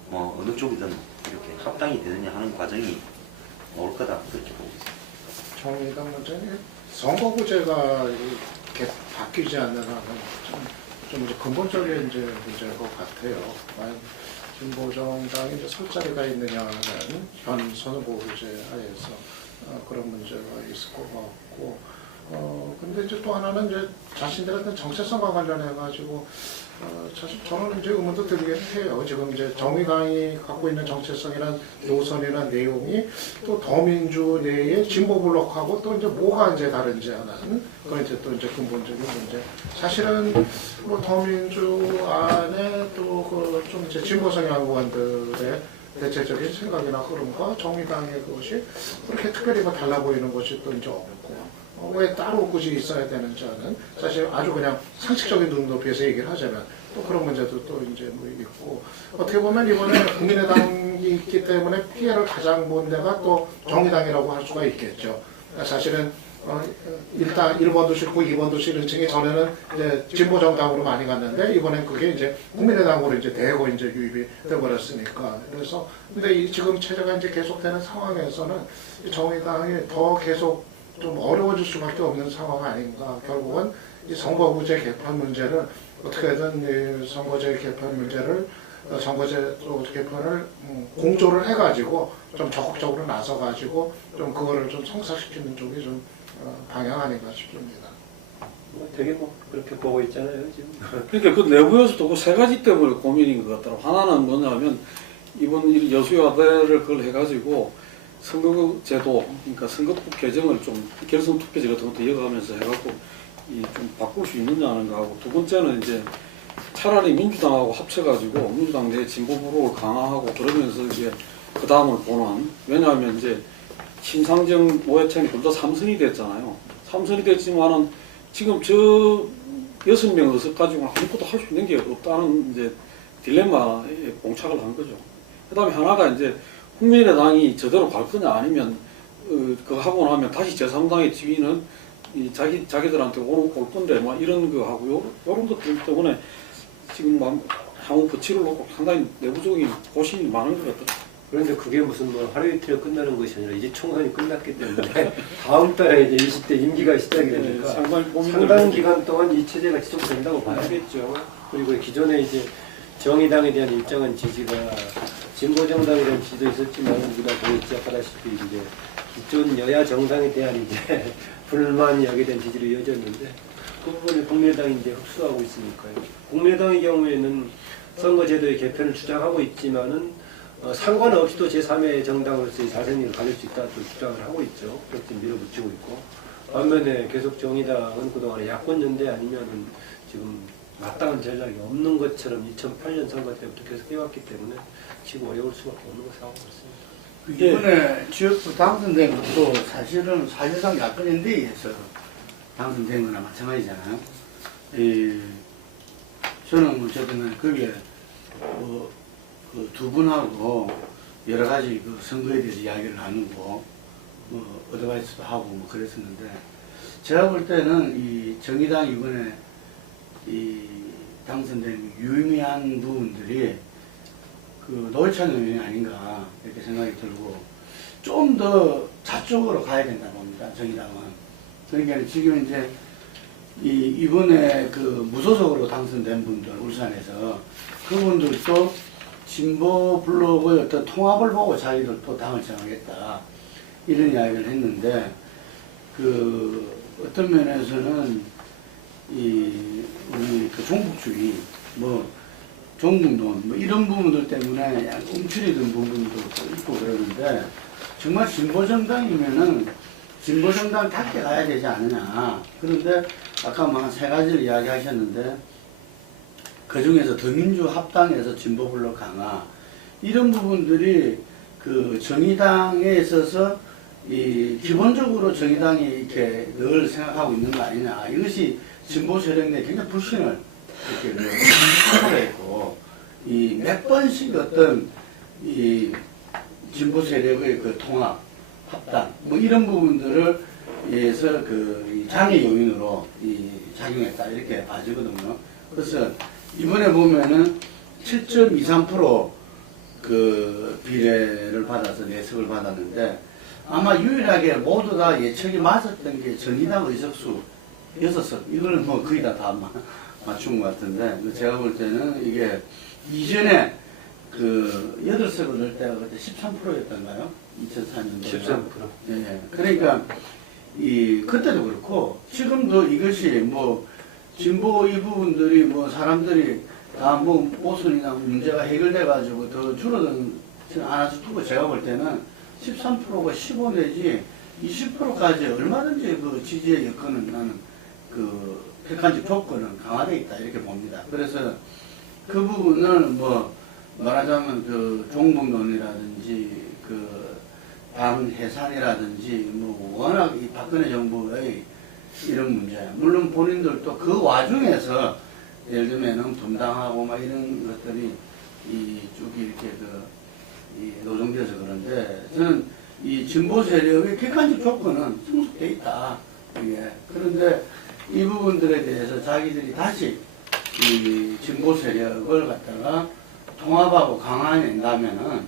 뭐 어느 쪽이든 이렇게 합당이 되느냐 하는 과정이 올 거다 그렇게 보고 있습니다. 정의당 문제는 선거구제가 이렇게 바뀌지 않는 한은 좀 이제 근본적인 이제 문제일 것 같아요. 과연 진보정당이 이제 설 자리가 있느냐는 현 선거구제 하에서 그런 문제가 있을 것 같고, 근데 이제 또 하나는 이제 자신들의 어떤 정체성과 관련해 가지고 사실 저는 이제 의문도 들긴 해요. 지금 이제 정의당이 갖고 있는 정체성이나 노선이나 내용이 또 더민주 내의 진보 블록하고 또 이제 뭐가 이제 다른지 하는 그런 이제 또 이제 근본적인 문제. 사실은 뭐 더민주 안에 또 그 좀 이제 진보 성향 의원들의 대체적인 생각이나 흐름과 정의당의 그것이 그렇게 특별히 뭐 달라 보이는 것이 또 이제 없고. 왜 따로 굳이 있어야 되는지 하는 사실 아주 그냥 상식적인 눈높이에서 얘기를 하자면 또 그런 문제도 또 이제 뭐 있고 어떻게 보면 이번에 국민의당이 있기 때문에 피해를 가장 본 데가 또 정의당이라고 할 수가 있겠죠. 사실은 일단 1번도 싫고 2번도 싫은 층이 전에는 이제 진보 정당으로 많이 갔는데 이번엔 그게 이제 국민의당으로 이제 대거 이제 유입이 되어버렸으니까 그래서 근데 지금 체제가 이제 계속되는 상황에서는 정의당이 더 계속 좀 어려워질 수밖에 없는 상황 아닌가. 결국은 이 선거구제 개편 문제를 어떻게든 이 선거제 개편 문제를 선거제 개편을 공조를 해가지고 좀 적극적으로 나서가지고 좀 그거를 좀 성사시키는 쪽이 좀 방향 아닌가 싶습니다. 되게 뭐 그렇게 보고 있잖아요 지금. 그러니까 그 내부에서도 그 세 가지 때문에 고민인 것 같더라고. 하나는 뭐냐면 이번 여수야대를 그걸 해가지고 선거제도, 그러니까 선거법 개정을 좀 결선투표제 같은 것도 이어가면서 해갖고 좀 바꿀 수 있느냐는 거하고 두 번째는 이제 차라리 민주당하고 합쳐가지고 민주당 내 진보 부록을 강화하고 그러면서 이제 그 다음을 보는 왜냐하면 이제 신상정 노회찬이 둘 다 3선이 됐잖아요. 3선이 됐지만은 지금 저 6명 의석 가지고는 아무것도 할 수 있는 게 없다는 이제 딜레마에 봉착을 한 거죠. 그 다음에 하나가 이제 국민의당이 저대로 갈 거냐 아니면 그거 하고 나면 다시 제3당의 지위는 이 자기들한테 올 건데 막 이런 거 하고요. 이런 것들 때문에 지금 향후 거치를 놓고 상당히 내부적인 고심이 많은 것 같아요. 그런데 그게 무슨 뭐 하루 이틀에 끝나는 것이 아니라 이제 총선이 끝났기 때문에 다음 달에 이제 20대 임기가 시작이 되니까 상당 기간 동안 이 체제가 지속된다고 봐야겠죠. 그리고 기존에 이제 정의당에 대한 일정한 지지가 진보 정당에 대한 지지도 있었지만 우리가 거기 지적하다시피 이제 기존 여야 정당에 대한 이제 불만이 여기에 대한 지지로 이어졌는데 그 부분을 국민의당이 이제 흡수하고 있으니까요. 국민의당의 경우에는 선거제도의 개편을 주장하고 있지만은 상관없이도 제3의 정당으로서의 자생력을 가질 수 있다 또 주장을 하고 있죠. 그렇게 밀어붙이고 있고 반면에 계속 정의당은 그동안에 야권연대 아니면은 지금 마땅한 전략이 없는 것처럼 2008년 선거 때부터 계속 해왔기 때문에 지금 어려울 수밖에 없는 것으로 생각합니다. 이번에 지역구 당선된 것도 사실상 야권연대에 의해서 당선된 거나 마찬가지잖아요. 저는 어쨌든 거기에 그 두 분하고 여러 가지 그 선거에 대해서 이야기를 나누고 뭐 어드바이스도 하고 뭐 그랬었는데 제가 볼 때는 이 정의당 이번에 이 당선된 유의미한 부분들이 그 노회찬 의원이 아닌가 이렇게 생각이 들고 좀 더 좌쪽으로 가야 된다 봅니다. 정의당은. 그러니까 지금 이제 이번에 그 무소속으로 당선된 분들 울산에서 그분들도 진보 블록의 어떤 통합을 보고 자기들도 당을 정하겠다 이런 이야기를 했는데 그 어떤 면에서는 우리 그 종북주의 뭐 종북론 뭐 이런 부분들 때문에 약간 움츠리던 부분도 있고 그러는데 정말 진보 정당이면은 진보 정당답게 가야 되지 않느냐. 그런데 아까 뭐 한 3가지를 이야기하셨는데 그 중에서 더민주 합당에서 진보 블록 강화 이런 부분들이 그 정의당에 있어서 기본적으로 정의당이 이렇게 늘 생각하고 있는 거 아니냐. 이것이 진보 세력 내 굉장히 불신을 이렇게 하게 있고 몇 번씩 어떤 진보 세력의 그 통합 합당 뭐 이런 부분들을 위해서 그 장애 요인으로 작용했다 이렇게 봐지거든요. 그래서 이번에 보면은 7.23% 그 비례를 받아서 내석을 받았는데 아마 유일하게 모두 다 예측이 맞았던 게 정의당 의석수 6석 이걸 뭐 거의 다 맞춘 것 같은데 제가 볼 때는 이게 이전에 그 8석을 넣을 때가 그때 13%였던가요? 2004년도에 13%. 예. 그러니까 그때도 그렇고 지금도 이것이 뭐 진보 이 부분들이 뭐 사람들이 다 뭐 모순이나 문제가 해결돼 가지고 더 줄어든 않아서 두고 제가 볼 때는 13%가 15 내지 20%까지 얼마든지 그 지지의 여건은 나는 그 객관적 조건은 강화되어 있다 이렇게 봅니다. 그래서 그 부분은 뭐 말하자면 그 종북론이라든지 그 방해산이라든지 뭐 워낙 이 박근혜 정부의 이런 문제 물론 본인들도 그 와중에서 예를 들면은 분당하고 막 이런 것들이 쭉 이렇게 노정돼서 그런데 저는 이 진보 세력의 객관적 조건은 성숙돼 있다. 이게 그런데 이 부분들에 대해서 자기들이 다시 이 진보 세력을 갖다가 통합하고 강화해낸다면은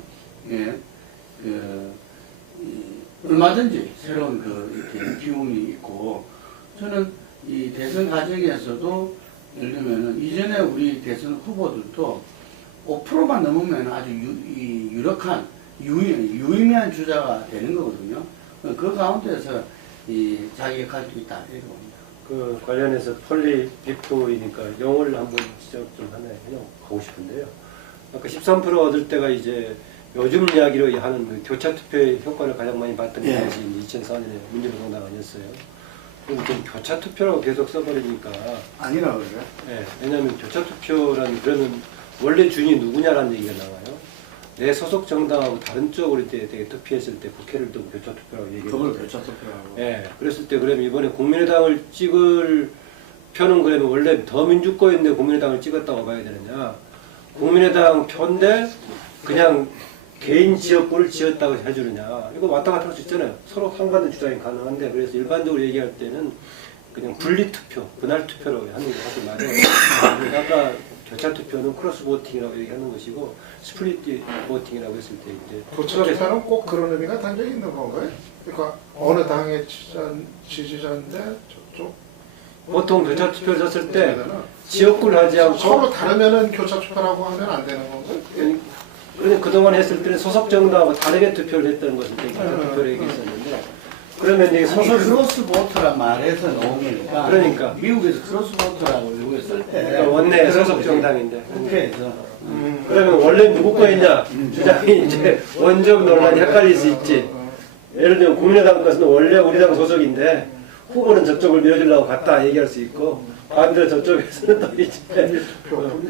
얼마든지 새로운 이렇게 기운이 있고 저는 이 대선 과정에서도 예를 들면은 이전에 우리 대선 후보들도 5%만 넘으면 아주 유력한 유의미한 주자가 되는 거거든요. 그 가운데서 자기 역할도 있다 이렇게 봅니다. 그 관련해서 폴리 빅토이니까 영어를 한번 지적 좀 하나 하고 싶은데요. 아까 13% 얻을 때가 이제 요즘 이야기로 하는 그 교차 투표의 효과를 가장 많이 봤던 예. 것이 2004년에 민주노동당 아니었어요. 그럼 좀 교차 투표라고 계속 써버리니까 아니라 그래요? 예, 왜냐하면 교차 투표라는 그러면 원래 주인이 누구냐라는 얘기가 나와요. 내 소속 정당하고 다른 쪽으로 되게 투표했을 때 국회를 두고 교차 투표라고 얘기해요. 그걸 교차 투표라고. 예, 그랬을 때 그러면 이번에 국민의당을 찍을 표는 그러면 원래 더민주권인데 국민의당을 찍었다고 봐야 되느냐? 국민의당 표인데 그냥 개인 지역구를 지었다고 해주느냐. 이거 왔다 갔다 할 수 있잖아요. 서로 상반된 주장이 가능한데, 그래서 일반적으로 얘기할 때는 그냥 분리투표, 분할 투표라고 하는 게 하지 말이에요. 아까 교차 투표는 크로스 보팅이라고 얘기하는 것이고, 스플릿 보팅이라고 했을 때 이제 교차 투표는 꼭 그런 의미가 담겨 있는 건가요? 그러니까 어느 당의 지지자인데 저쪽 보통 교차 투표를 했을 때 지역구를 하지 않고 서로 다르면은 교차 투표라고 하면 안 되는 건가요? 그냥 그동안 했을 때는 소속 정당하고 다르게 투표를 했다는 것을 교차 투표를 얘기했었는데, 그러면 이제 소속 크로스 보트란 말에서 나오니까 그러니까. 미국에서 크로스 보트라고 미국에 쓸 때 그러니까 원내 소속 정당인데, 국회에서 그러면 원래 누구 거였냐 주장이 이제 원적 논란이 헷갈릴 수 있지. 예를 들면 국민의당 것은 원래 우리 당 소속인데 후보는 저쪽을 밀어주려고 갔다 얘기할 수 있고, 반대로 저쪽에서는 또 이제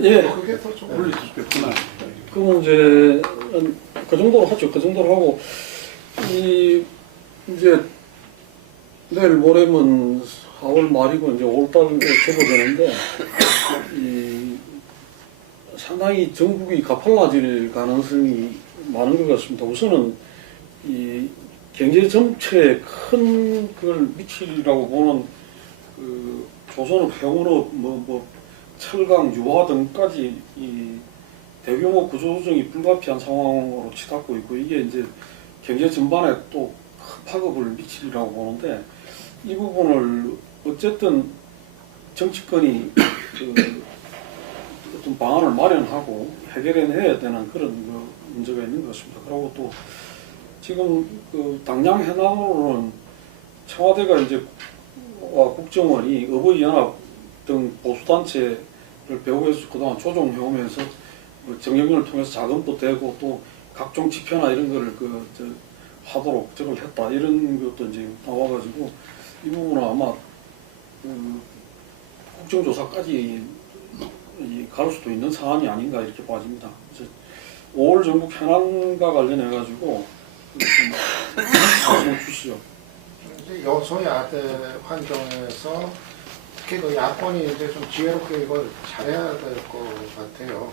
예. 그게 더 좀. 분리투표구나. 그 문제는 그 정도로 하죠. 그 정도로 하고 이제 내일 모레면 4월 말이고 이제 5월달에 접어드는데 상당히 전국이 가팔라질 가능성이 많은 것 같습니다. 우선은 이 경제 정체에 큰 그걸 미치리라고 보는 그 조선업, 해운업, 철강, 유화 등까지 이 대규모 구조조정이 불가피한 상황으로 치닫고 있고, 이게 이제 경제 전반에 또 큰 파급을 미치리라고 보는데, 이 부분을 어쨌든 정치권이 그 어떤 방안을 마련하고 해결해내야 되는 그런 그 문제가 있는 것 같습니다. 그리고 또 지금 그 당량 해남으로는 청와대가 이제 국정원이 어버이연합 등 보수단체를 배후에서 그동안 조종해오면서 정경련을 통해서 자금도 되고 또 각종 지표나 이런 거를 하도록 저걸 했다, 이런 것도 이제 나와가지고 이 부분은 아마 국정조사까지 갈 수도 있는 사안이 아닌가 이렇게 봐집니다. 그래서 5월 전국 현안과 관련해가지고 말씀 주시죠. 이제 여소야대 환경에서 특히 그 야권이 이제 좀 지혜롭게 이걸 잘해야 될 것 같아요.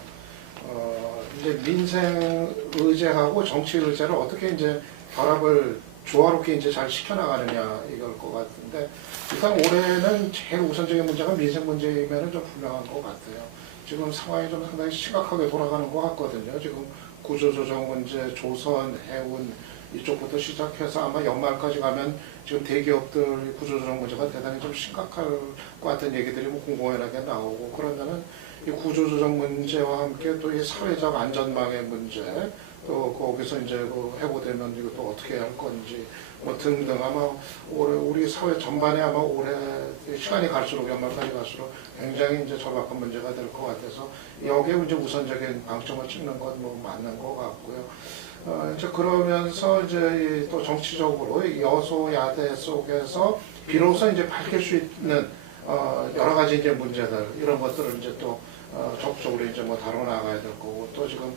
이제 민생 의제하고 정치 의제를 어떻게 이제 결합을 조화롭게 이제 잘 시켜나가느냐 이걸 것 같은데, 일단 올해는 제일 우선적인 문제가 민생 문제이면은 좀 분명한 것 같아요. 지금 상황이 좀 상당히 심각하게 돌아가는 것 같거든요. 지금 구조조정 문제, 조선, 해운 이쪽부터 시작해서 아마 연말까지 가면 지금 대기업들 구조조정 문제가 대단히 좀 심각할 것 같은 얘기들이 공공연하게 나오고, 그러면은 이 구조조정 문제와 함께 또 이 사회적 안전망의 문제, 또 거기서 이제 해고되면 이것도 어떻게 할 건지 등등, 아마 올해 우리 사회 전반에 아마 올해 시간이 갈수록 연말까지 갈수록 굉장히 이제 절박한 문제가 될 것 같아서 여기에 이제 우선적인 방점을 찍는 건 맞는 것 같고요. 이제 그러면서 이제 또 정치적으로 여소야대 속에서 비로소 이제 밝힐 수 있는 여러 가지 이제 문제들, 이런 것들을 이제 또 적극적으로 이제 다뤄나가야 될 거고, 또 지금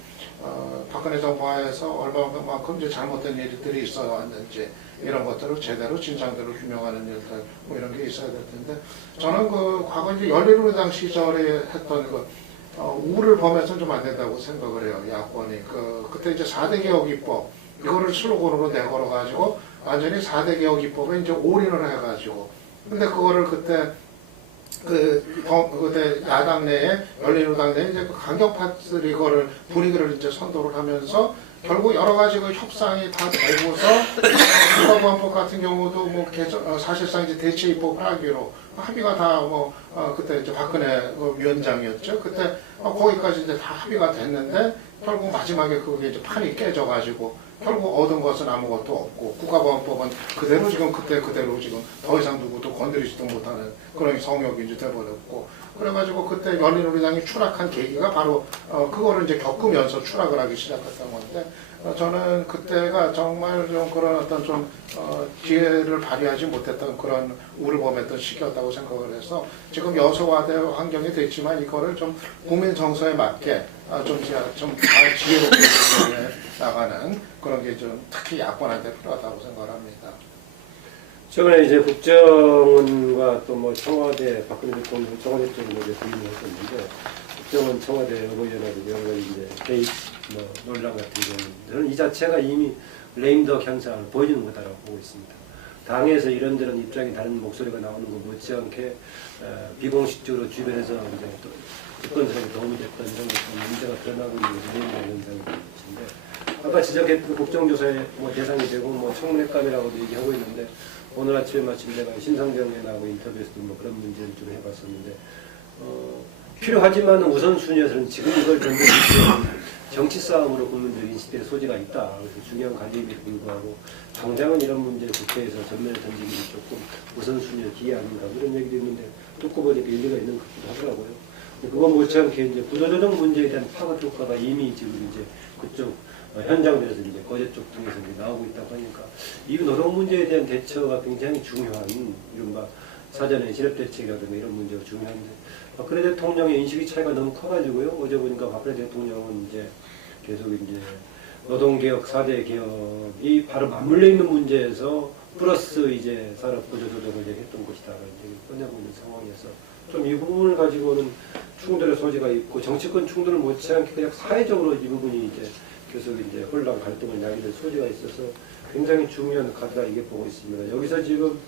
박근혜 정부하에서 얼마만큼 이제 잘못된 일들이 있어 왔는지 이런 것들을 제대로 진상대로 규명하는 일들 이런 게 있어야 될 텐데, 저는 그 과거 이제 열린우리당 시절에 했던 우를 범해서는 좀 안 된다고 생각을 해요. 야권이 그때 이제 4대 개혁 입법 이거를 슬로건으로 내걸어가지고 완전히 4대 개혁 입법에 이제 올인을 해가지고, 근데 그거를 그때 그때 야당 내에 열린우리당 내에 이제 강경 파트들이 이거를 분위기를 이제 선도를 하면서 결국 여러 가지 협상이 다 되고서 국가보안법 같은 경우도 사실상 이제 대체 입법을 하기로 합의가 다 그때 이제 박근혜 위원장이었죠. 그때 거기까지 이제 다 합의가 됐는데 결국 마지막에 그게 이제 판이 깨져가지고 결국 얻은 것은 아무것도 없고, 국가보안법은 그대로 지금 그대로 지금 더 이상 누구도 건드리지도 못하는 그런 성역이 이제 돼버렸고, 그래가지고 그때 열린우리당이 추락한 계기가 바로 그거를 이제 겪으면서 추락을 하기 시작했던 건데, 저는 그때가 정말 좀 그런 어떤 좀 기회를 발휘하지 못했던 그런 우를 범했던 시기였다고 생각을 해서, 지금 여소야대 환경이 됐지만 이거를 좀 국민 정서에 맞게 좀 지혜롭게 나가는 그런 게 좀 특히 야권한테 필요하다고 생각을 합니다. 최근에 이제 국정원과 또 청와대 박근혜 대통령 청와대 쪽으로 이제 분리를 했었는데, 국정원 청와대 의원이라든지 여러 가지 이제 개입 뭐 논란 같은 경우는 저는 이 자체가 이미 레임덕 현상을 보여주는 거다라고 보고 있습니다. 당에서 이런저런 입장이 다른 목소리가 나오는 거 못지않게 비공식적으로 주변에서 이제 또 집권 세력에 도움이 됐던 이런 것들 문제가 드러나고 있는 레임덕 현상인 것인데 아까 지적했던 국정조사의 뭐 대상이 되고 뭐 청문회감이라고도 얘기하고 있는데 오늘 아침에 마침 내가 신성정연하고 인터뷰에서도 뭐 그런 문제를 좀 해봤었는데 필요하지만 우선순위에서는 지금 이걸 전제로 정치 싸움으로 국민들이 인식될 소지가 있다. 그래서 중요한 관리임에도 불구하고 당장은 이런 문제를 국회에서 전면에 던지기는 조금 우선순위를 기해 아닌가 그런 얘기도 있는데 듣고 보니까 일리가 있는 것 같기도 하더라고요. 그건 못지않게 이제 구조조정 문제에 대한 파급 효과가 이미 지금 이제 그쪽 현장들에서 이제 거제 쪽 등에서 이제 나오고 있다고 하니까 이 노동 문제에 대한 대처가 굉장히 중요한 이른바 사전에 지력 대책이라든가 이런 문제가 중요한데 박근혜 대통령의 인식이 차이가 너무 커가지고요. 어제 보니까 박근혜 대통령은 이제 계속 이제 노동개혁, 4대 개혁이 바로 맞물려 있는 문제에서 플러스 이제 산업구조조정을 얘기했던 것이다. 이제 꺼내고 있는 상황에서 좀 이 부분을 가지고는 충돌의 소지가 있고 정치권 충돌을 못지않게 그냥 사회적으로 이 부분이 이제 계속 이제 혼란 갈등을 야기될 소지가 있어서 굉장히 중요한 카드다 이게 보고 있습니다. 여기서 지금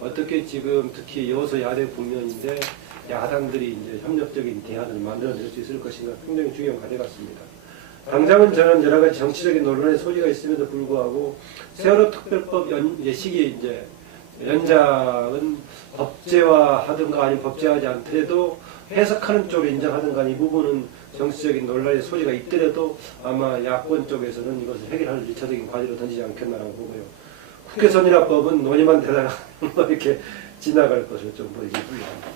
어떻게 지금 특히 여서 야대 국면인데 야당들이 이제 협력적인 대안을 만들어낼 수 있을 것인가 굉장히 중요한 과제 같습니다. 당장은 저는 여러 가지 정치적인 논란의 소지가 있음에도 불구하고 세월호 특별법 시기 이제 연장은 법제화하든가 아니면 법제화하지 않더라도 해석하는 쪽을 인정하든가 이 부분은 정치적인 논란의 소지가 있더라도 아마 야권 쪽에서는 이것을 해결할 1차적인 과제로 던지지 않겠나라고 보고요. 국회 선진화법은 논의만 되다가 이렇게 지나갈 것을 좀 보이기 불리합니다.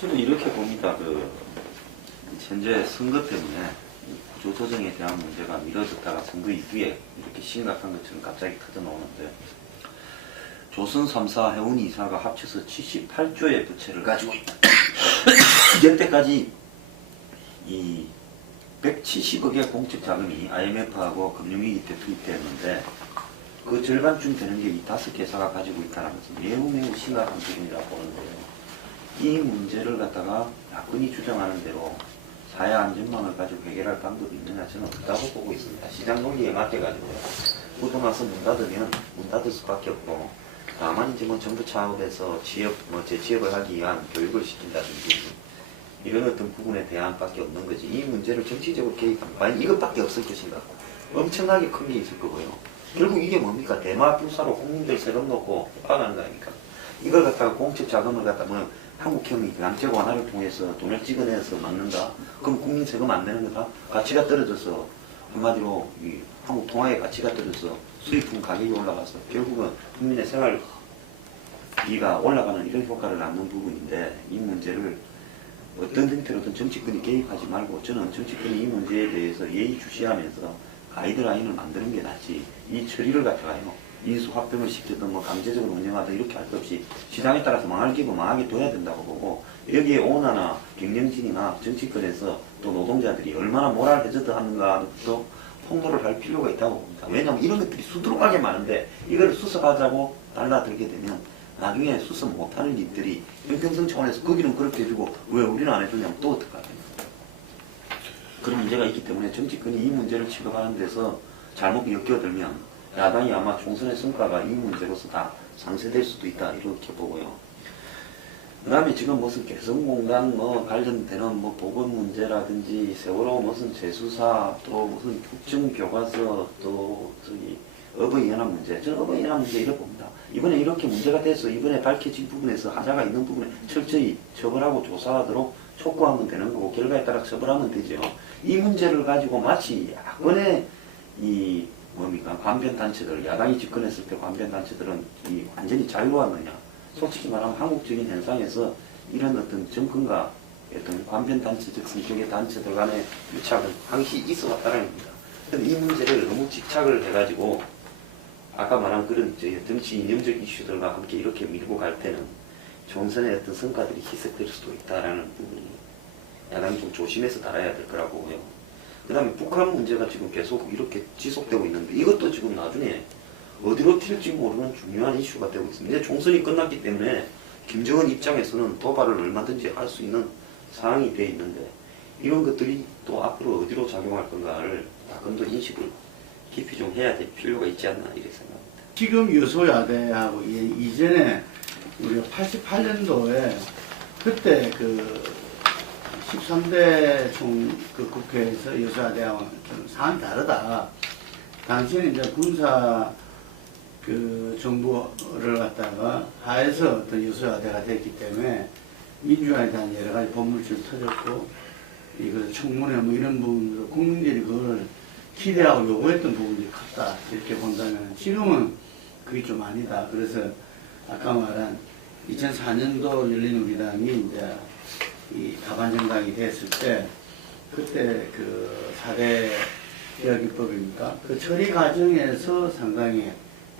저는 이렇게 봅니다. 현재 선거 때문에 구조조정에 대한 문제가 미뤄졌다가 선거 이후에 이렇게 심각한 것처럼 갑자기 터져나오는데 조선 3사 해운 2사가 합쳐서 78조의 부채를 가지고 있다. 이때까지 이 170억의 공적 자금이 IMF하고 금융위기 때 투입되었는데 그 절반쯤 되는 게 이 5개사가 가지고 있다는 것은 매우 심각한 부분이라고 보는데요. 이 문제를 갖다가 야권이 주장하는 대로 사회 안전망을 가지고 해결할 방법이 있느냐 저는 없다고 보고 있습니다. 시장 논리에 맡겨가지고요. 부동산서 문 닫으면 문 닫을 수밖에 없고 다만 이제 뭐 정부 차원에서 재취업을 하기 위한 교육을 시킨다든지 이런 어떤 부분에 대안밖에 없는 거지. 이 문제를 정치적으로 개입하면 과연 이것밖에 없을 것인가. 엄청나게 큰 게 있을 거고요. 결국 이게 뭡니까? 대마불사로 국민들 세금 놓고 빠가는 거 아닙니까? 이걸 갖다가 공적 자금을 갖다가 뭐 한국형이 양적 완화를 통해서 돈을 찍어내서 막는다? 그럼 국민 세금 안 내는 거다? 가치가 떨어져서 한마디로 이 한국 통화의 가치가 떨어져서 수입품 가격이 올라가서 결국은 국민의 생활비가 올라가는 이런 효과를 낳는 부분인데 이 문제를 어떤 형태로든 정치권이 개입하지 말고 저는 정치권이 이 문제에 대해서 예의주시하면서 가이드라인을 만드는 게 낫지 이 처리를 갖다가요 인수합병을 시키든 뭐 강제적으로 운영하든 이렇게 할 것 없이 시장에 따라서 망할 기고 망하게 둬야 된다고 보고 여기에 오너나 경영진이나 정치권에서 또 노동자들이 얼마나 모랄 해저드 하는가부터 폭로를 할 필요가 있다고 봅니다. 왜냐하면 이런 것들이 수두룩하게 많은데 이걸 수습하자고 달라들게 되면 나중에 수습 못하는 일들이 형평성 차원에서 거기는 그렇게 해주고 왜 우리는 안 해주냐면 또 어떡하냐. 그런 문제가 있기 때문에 정치권이 이 문제를 취급하는 데서 잘못 엮여들면 야당이 아마 총선의 성과가 이 문제로서 다 상쇄될 수도 있다 이렇게 보고요. 그 다음에 지금 무슨 개성공단 관련되는 보건 문제라든지 세월호 무슨 재수사 또 무슨 국정교과서 또 어버이연합 문제 저는 어버이연합 문제 이렇게 봅니다. 이번에 이렇게 문제가 돼서 이번에 밝혀진 부분에서 하자가 있는 부분에 철저히 처벌하고 조사하도록 촉구하면 되는 거고 결과에 따라 처벌하면 되죠. 이 문제를 가지고 마치 야권의 이 관변단체들 야당이 집권했을 때 관변단체들은 완전히 자유로웠느냐. 솔직히 말하면 한국적인 현상에서 이런 어떤 정권과 어떤 관변단체적 성격의 단체들 간의 유착은 항시 있어 왔다는 겁니다. 그런데 이 문제를 너무 집착을 해가지고 아까 말한 그런 정치 이념적 이슈들과 함께 이렇게 밀고 갈 때는 총선의 어떤 성과들이 희석될 수도 있다라는 부분이 야당이 좀 조심해서 다뤄야 될 거라고 보고요. 그 다음에 북한 문제가 지금 계속 이렇게 지속되고 있는데 이것도 지금 나중에 어디로 튈지 모르는 중요한 이슈가 되고 있습니다. 이제 총선이 끝났기 때문에 김정은 입장에서는 도발을 얼마든지 할 수 있는 상황이 되어 있는데 이런 것들이 또 앞으로 어디로 작용할 건가를 조금 더 인식을 깊이 좀 해야 될 필요가 있지 않나 이렇게 생각합니다. 지금 여소야대하고 이전에 우리가 88년도에 그때 그 13대 그 국회에서 여소야대하고 좀 상황이 다르다. 당시에는 이제 군사 그 정부를 갖다가 하에서 어떤 여소야대가 됐기 때문에 민주화에 대한 여러 가지 법물처럼 터졌고, 이거 청문회 뭐 이런 부분으로 국민들이 그걸 기대하고 요구했던 부분이 컸다. 이렇게 본다면 지금은 그게 좀 아니다. 그래서 아까 말한 2004년도 열린우리당이 이제 이 다반정당이 됐을 때 그때 그 4대 개혁입법입니까? 그 처리 과정에서 상당히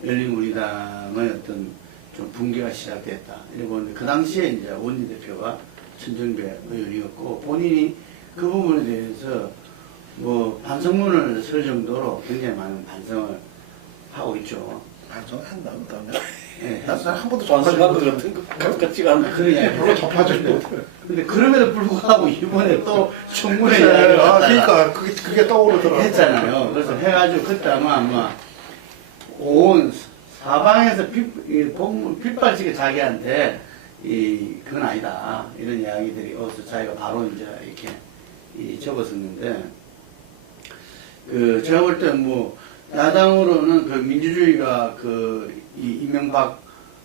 열린우리당의 어떤 좀 붕괴가 시작됐다. 이래 보는데 그 당시에 이제 원내대표가 천정배 의원이었고 본인이 그 부분에 대해서 뭐 반성문을 쓸 정도로 굉장히 많은 반성을 하고 있죠. 반성한다 그다음에 예. 난한 번도 반성하는 접하지 것 같은 것 같지가 않네. 그러니까 별로 접하지 근데 그럼에도 불구하고 이번에 또 청문회 아, 이야기를 그러니까 그게 떠오르더라고요. 했잖아요. 그래서 해가지고 그때 아마 온 사방에서 핏발치게 자기한테 그건 아니다 이런 이야기들이 어서 자기가 바로 이제 이렇게 적었었는데, 그 제가 볼 때 뭐 야당으로는 그 민주주의가 그 이명박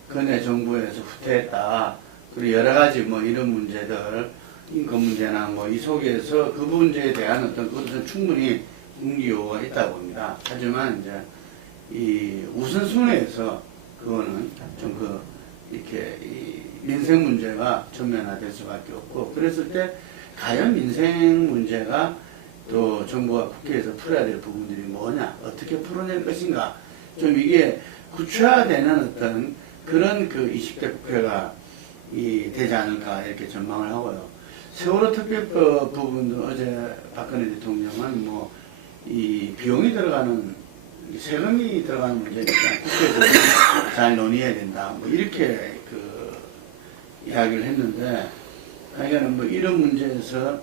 근해 정부에서 후퇴했다. 그리고 여러 가지 뭐 이런 문제들, 인권 문제나 뭐 이 속에서 그 문제에 대한 어떤 것은 충분히 공기요가 있다고 봅니다. 하지만 이제 이 우선순위에서 그거는 좀 이렇게 이 민생 문제가 전면화될 수밖에 없고, 그랬을 때 과연 민생 문제가 또 정부가 국회에서 풀어야 될 부분들이 뭐냐, 어떻게 풀어낼 것인가, 좀 이게 구체화되는 어떤 그런 그 20대 국회가 되지 않을까 이렇게 전망을 하고요. 세월호 특별법 부분도 어제 박근혜 대통령은 뭐 이 비용이 들어가는 세금이 들어가는 문제니까 국회에서 잘 논의해야 된다. 뭐 이렇게 그 이야기를 했는데, 하여간 뭐 이런 문제에서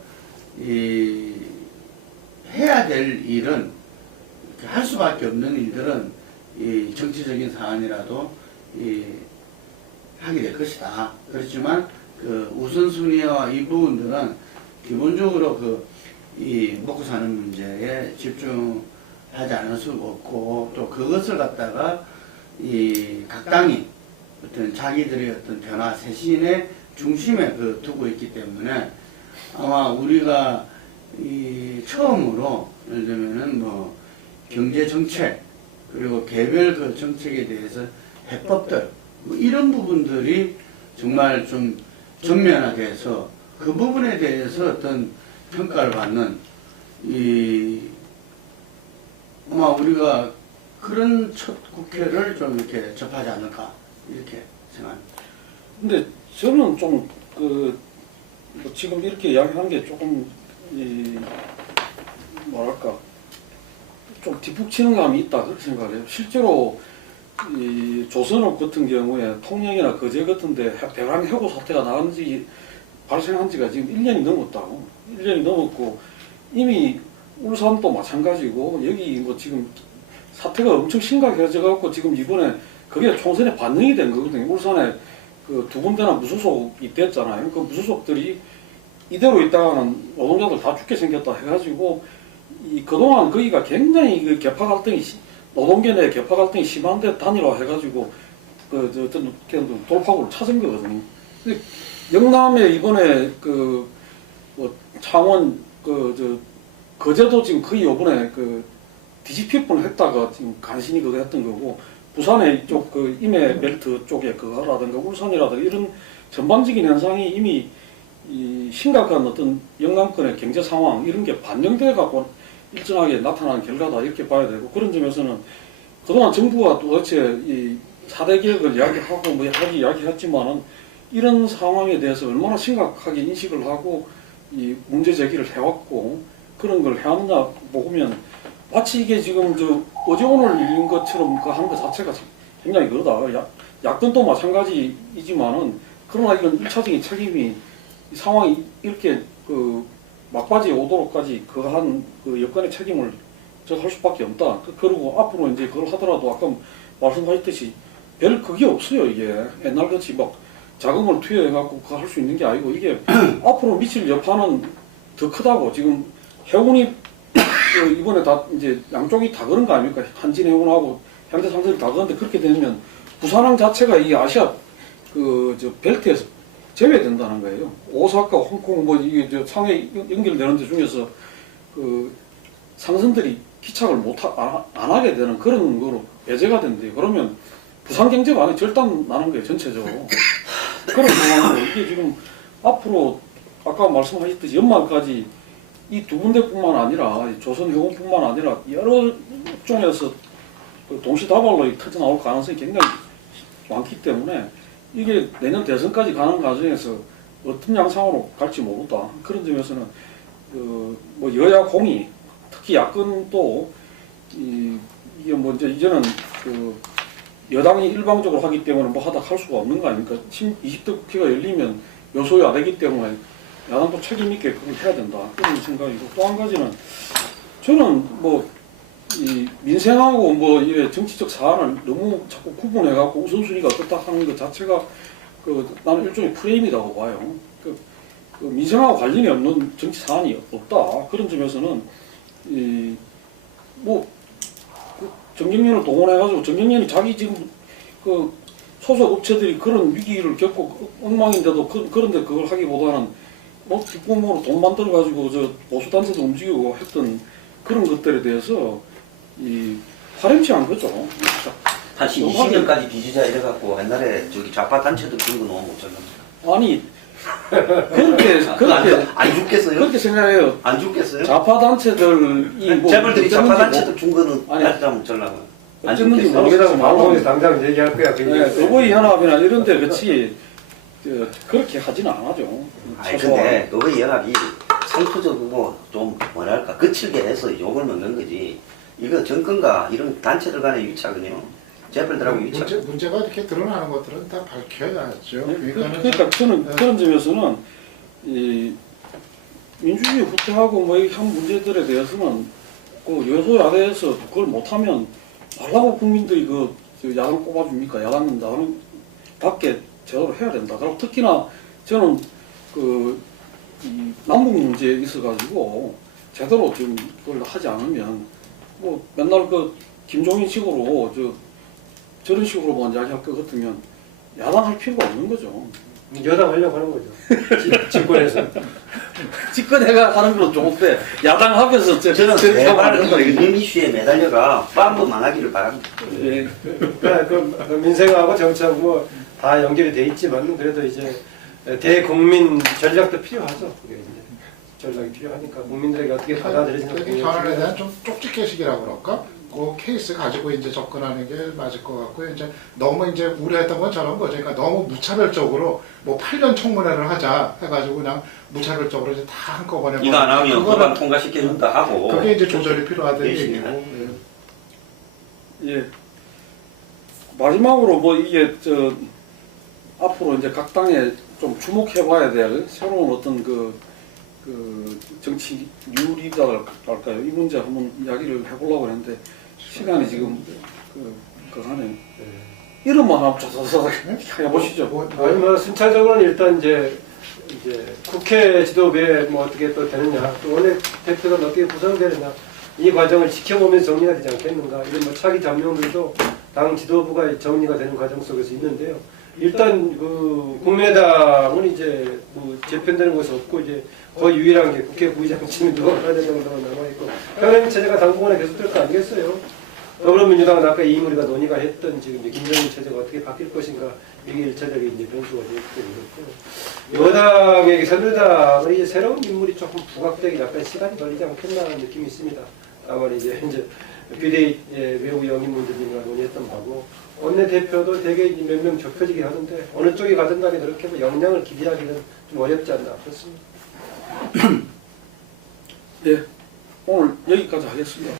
해야 될 일은 할 수밖에 없는 일들은 이 정치적인 사안이라도 하게 될 것이다. 그렇지만 그 우선순위와 이 부분들은 기본적으로 이 먹고 사는 문제에 집중하지 않을 수 없고, 또 그것을 갖다가 각 당이 어떤 자기들의 어떤 변화 쇄신의 중심에 두고 있기 때문에 아마 우리가 처음으로 예를 들면은 뭐 경제 정책 그리고 개별 그 정책에 대해서 해법들 뭐 이런 부분들이 정말 좀 전면화돼서 그 부분에 대해서 어떤 평가를 받는 아마 우리가 그런 첫 국회를 좀 이렇게 접하지 않을까 이렇게 생각합니다. 근데 저는 좀 뭐 지금 이렇게 이야기하는 게 조금 뭐랄까 좀 뒷북치는 감이 있다 그렇게 생각해요. 실제로 이 조선업 같은 경우에 통영이나 거제 같은데 대강 해고 사태가 발생한 지가 지금 1년이 넘었다고. 1년이 넘었고 이미 울산도 마찬가지고 여기 뭐 지금 사태가 엄청 심각해져 갖고 지금 이번에 그게 총선에 반영이 된 거거든요. 울산에 그 2군데나 무소속이 됐잖아요. 그 무소속들이 이대로 있다가는 노동자들 다 죽게 생겼다 해가지고 그동안 거기가 굉장히 그 계파 갈등이 노동계 내 계파 갈등이 심한데 단일화 해가지고 어떤 돌파구를 찾은 거거든요. 근데 영남에 이번에 뭐 창원 거제도 지금 거의 요번에 뒤집힐 뻔했다가 지금 간신히 그거 했던 거고, 부산의 이쪽 임해 벨트 쪽에 그거라든가 울산이라든가 이런 전반적인 현상이 이미 심각한 어떤 영남권의 경제 상황 이런 게 반영돼 갖고 일정하게 나타나는 결과다 이렇게 봐야 되고, 그런 점에서는 그동안 정부가 도대체 이 4대 개혁을 이야기하고 뭐 이야기했지만은 이런 상황에 대해서 얼마나 심각하게 인식을 하고 이 문제 제기를 해왔고 그런 걸 해왔나 보면 마치 이게 지금 어제 오늘 일인 것처럼 하는 것 자체가 굉장히 그러다. 야권도 마찬가지이지만은 그러나 이런 1차적인 책임이 이 상황이 이렇게 막바지에 오도록까지 그한 그 여건의 책임을 할 수밖에 없다. 그리고 앞으로 이제 그걸 하더라도 아까 말씀하셨듯이 별 그게 없어요. 이게 옛날같이 막 자금을 투여해갖고 그거 할 수 있는 게 아니고 이게 앞으로 미칠 여파는 더 크다고. 지금 해운이 그 이번에 다 이제 양쪽이 다 그런 거 아닙니까? 한진해운하고 현대상선이 다 그런데 그렇게 되면 부산항 자체가 이 아시아 그 저 벨트에서 제외된다는 거예요. 오사카, 홍콩 뭐 이게 저 상해 연결되는 데 중에서 그 상선들이 기착을 안 하게 되는 그런 거로 배제가 된대요. 그러면 부산 경제가 안에 절단 나는 거예요, 전체적으로. 그런 상황으로 이게 지금 앞으로 아까 말씀하셨듯이 연말까지 이 두 군데뿐만 아니라 조선해운뿐만 아니라 여러 업종에서 그 동시다발로 터져 나올 가능성이 굉장히 많기 때문에 이게 내년 대선까지 가는 과정에서 어떤 양상으로 갈지 모른다. 그런 점에서는 뭐 여야 공이 특히 야권도 이게 뭐 이제는 그 여당이 일방적으로 하기 때문에 뭐 하다 할 수가 없는 거 아닙니까? 20대 국회가 열리면 요소이 안 되기 때문에 야당도 책임 있게 그걸 해야 된다. 그런 생각이고 또 한 가지는 저는 뭐 이 민생하고 뭐 이래 정치적 사안을 너무 자꾸 구분해갖고 우선순위가 어떻다 하는 것 자체가 그 나는 일종의 프레임이라고 봐요. 그 민생하고 관련이 없는 정치 사안이 없다. 그런 점에서는 뭐 정경련을 동원해가지고 정경련이 자기 지금 그 소속 업체들이 그런 위기를 겪고 엉망인데도 그런데 그걸 하기보다는 뭐 뒷구멍으로 돈 만들어가지고 저 보수단체도 움직이고 했던 그런 것들에 대해서 파렴치한 거죠. 다시 20년까지 비주자 이래갖고 옛날에 저기 좌파 단체들 그런 거 너무 못 잡는다. 아니 그렇게 안 죽겠어요? 그렇게 생각해요. 안 죽겠어요? 좌파 단체들이 뭐 재벌들이 좌파 어쨌는지 단체들 준 거는 아니, 따지다 못 잘라고. 안 어쨌는지 죽겠어요? 여기다가 모르겠지만 방송에서 당장 얘기할 거야. 네, 어버이 연합이나 이런 데 그렇지 그렇게 하지는 않아죠. 아니 근데 너의 연합이 상투적이고 좀 뭐랄까 거칠게 해서 욕을 먹는 거지. 이거 정권과 이런 단체들 간의 유착은요. 재벌들하고 유착. 문제가 이렇게 드러나는 것들은 다 밝혀야죠. 그러니까 저는 그런 점에서는 이 민주주의 후퇴하고 뭐 한 문제들에 대해서는 그 여소야대에서 그걸 못하면 말라고 국민들이 그 야당 꼽아줍니까? 야당 밖에 제대로 해야 된다. 그리고 특히나 저는 이 남북 문제에 있어가지고 제대로 좀 그걸 하지 않으면 뭐 맨날 그 김종인식으로 저런 식으로만 이야기할 것 같으면 야당할 필요가 없는 거죠. 여당 하려고 하는 거죠. 집권에서. 집권해가 하는 건 좋은데 야당 합에서 저는 제발 이런 이슈에 매달려가 빰도 망하기를 바랍니다. 예. 그러니까 그 민생하고 정치하고 뭐 다 연결이 돼 있지만 그래도 이제 대국민 전략도 필요하죠. 그게 이제 전략이 필요하니까 국민들에게 어떻게 받아들여지는지. 현안에 대한 좀 쪽집게식이라고 그럴까? 그 케이스 가지고 이제 접근하는 게 맞을 것 같고요. 이제 너무 이제 우려했던 건 저런 거죠. 그러니까 너무 무차별적으로 뭐 8년 청문회를 하자 해가지고 그냥 무차별적으로 이제 다 한꺼번에 이거 안 하면 그거는 법안 통과시켜준다 하고. 그게 이제 조절이 필요하다는 열심히 얘기고. 예. 마지막으로 뭐 이게 앞으로 이제 각 당에 좀 주목해봐야 될 새로운 어떤 그 정치 뉴리더랄까요? 이 문제 한번 이야기를 해보려고 했는데 시간이 지금 하네요. 이름만 한번 조사서 해보시죠. 아니 뭐 순차적으로는 일단 이제 국회 지도부에 뭐 어떻게 또 되느냐, 또 원내 대표가 어떻게 구성되느냐, 이 과정을 지켜보면서 정리가 되지 않겠는가. 이런 뭐 차기 잠룡들도 당 지도부가 정리가 되는 과정 속에서 있는데요. 일단 그 국민의당은 이제 뭐 재편되는 것이 없고 이제 거의 유일한 게 국회 부의장쯤이 누가 되는 정도만 남아있고 현행 체제가 당분간에 계속될 거 아니겠어요? 더불어민주당은 아까 이인우리가 논의가 했던 지금 이제 김정인 체제가 어떻게 바뀔 것인가 이게 1차적인 이제 변수가 되기 때문에 여당에게 새누리당은 이제 새로운 인물이 조금 부각되기 약간 시간이 걸리지 않겠나 하는 느낌이 있습니다. 다만 이제 비대위 외부 영입문제들과 논의했던 바고 원내대표도 되게 몇 명 좁혀지긴 하는데 어느 쪽이 가든간에 그렇게 뭐 역량을 기대하기는 좀 어렵지 않나 그렇습니다. 네, 오늘 여기까지 하겠습니다.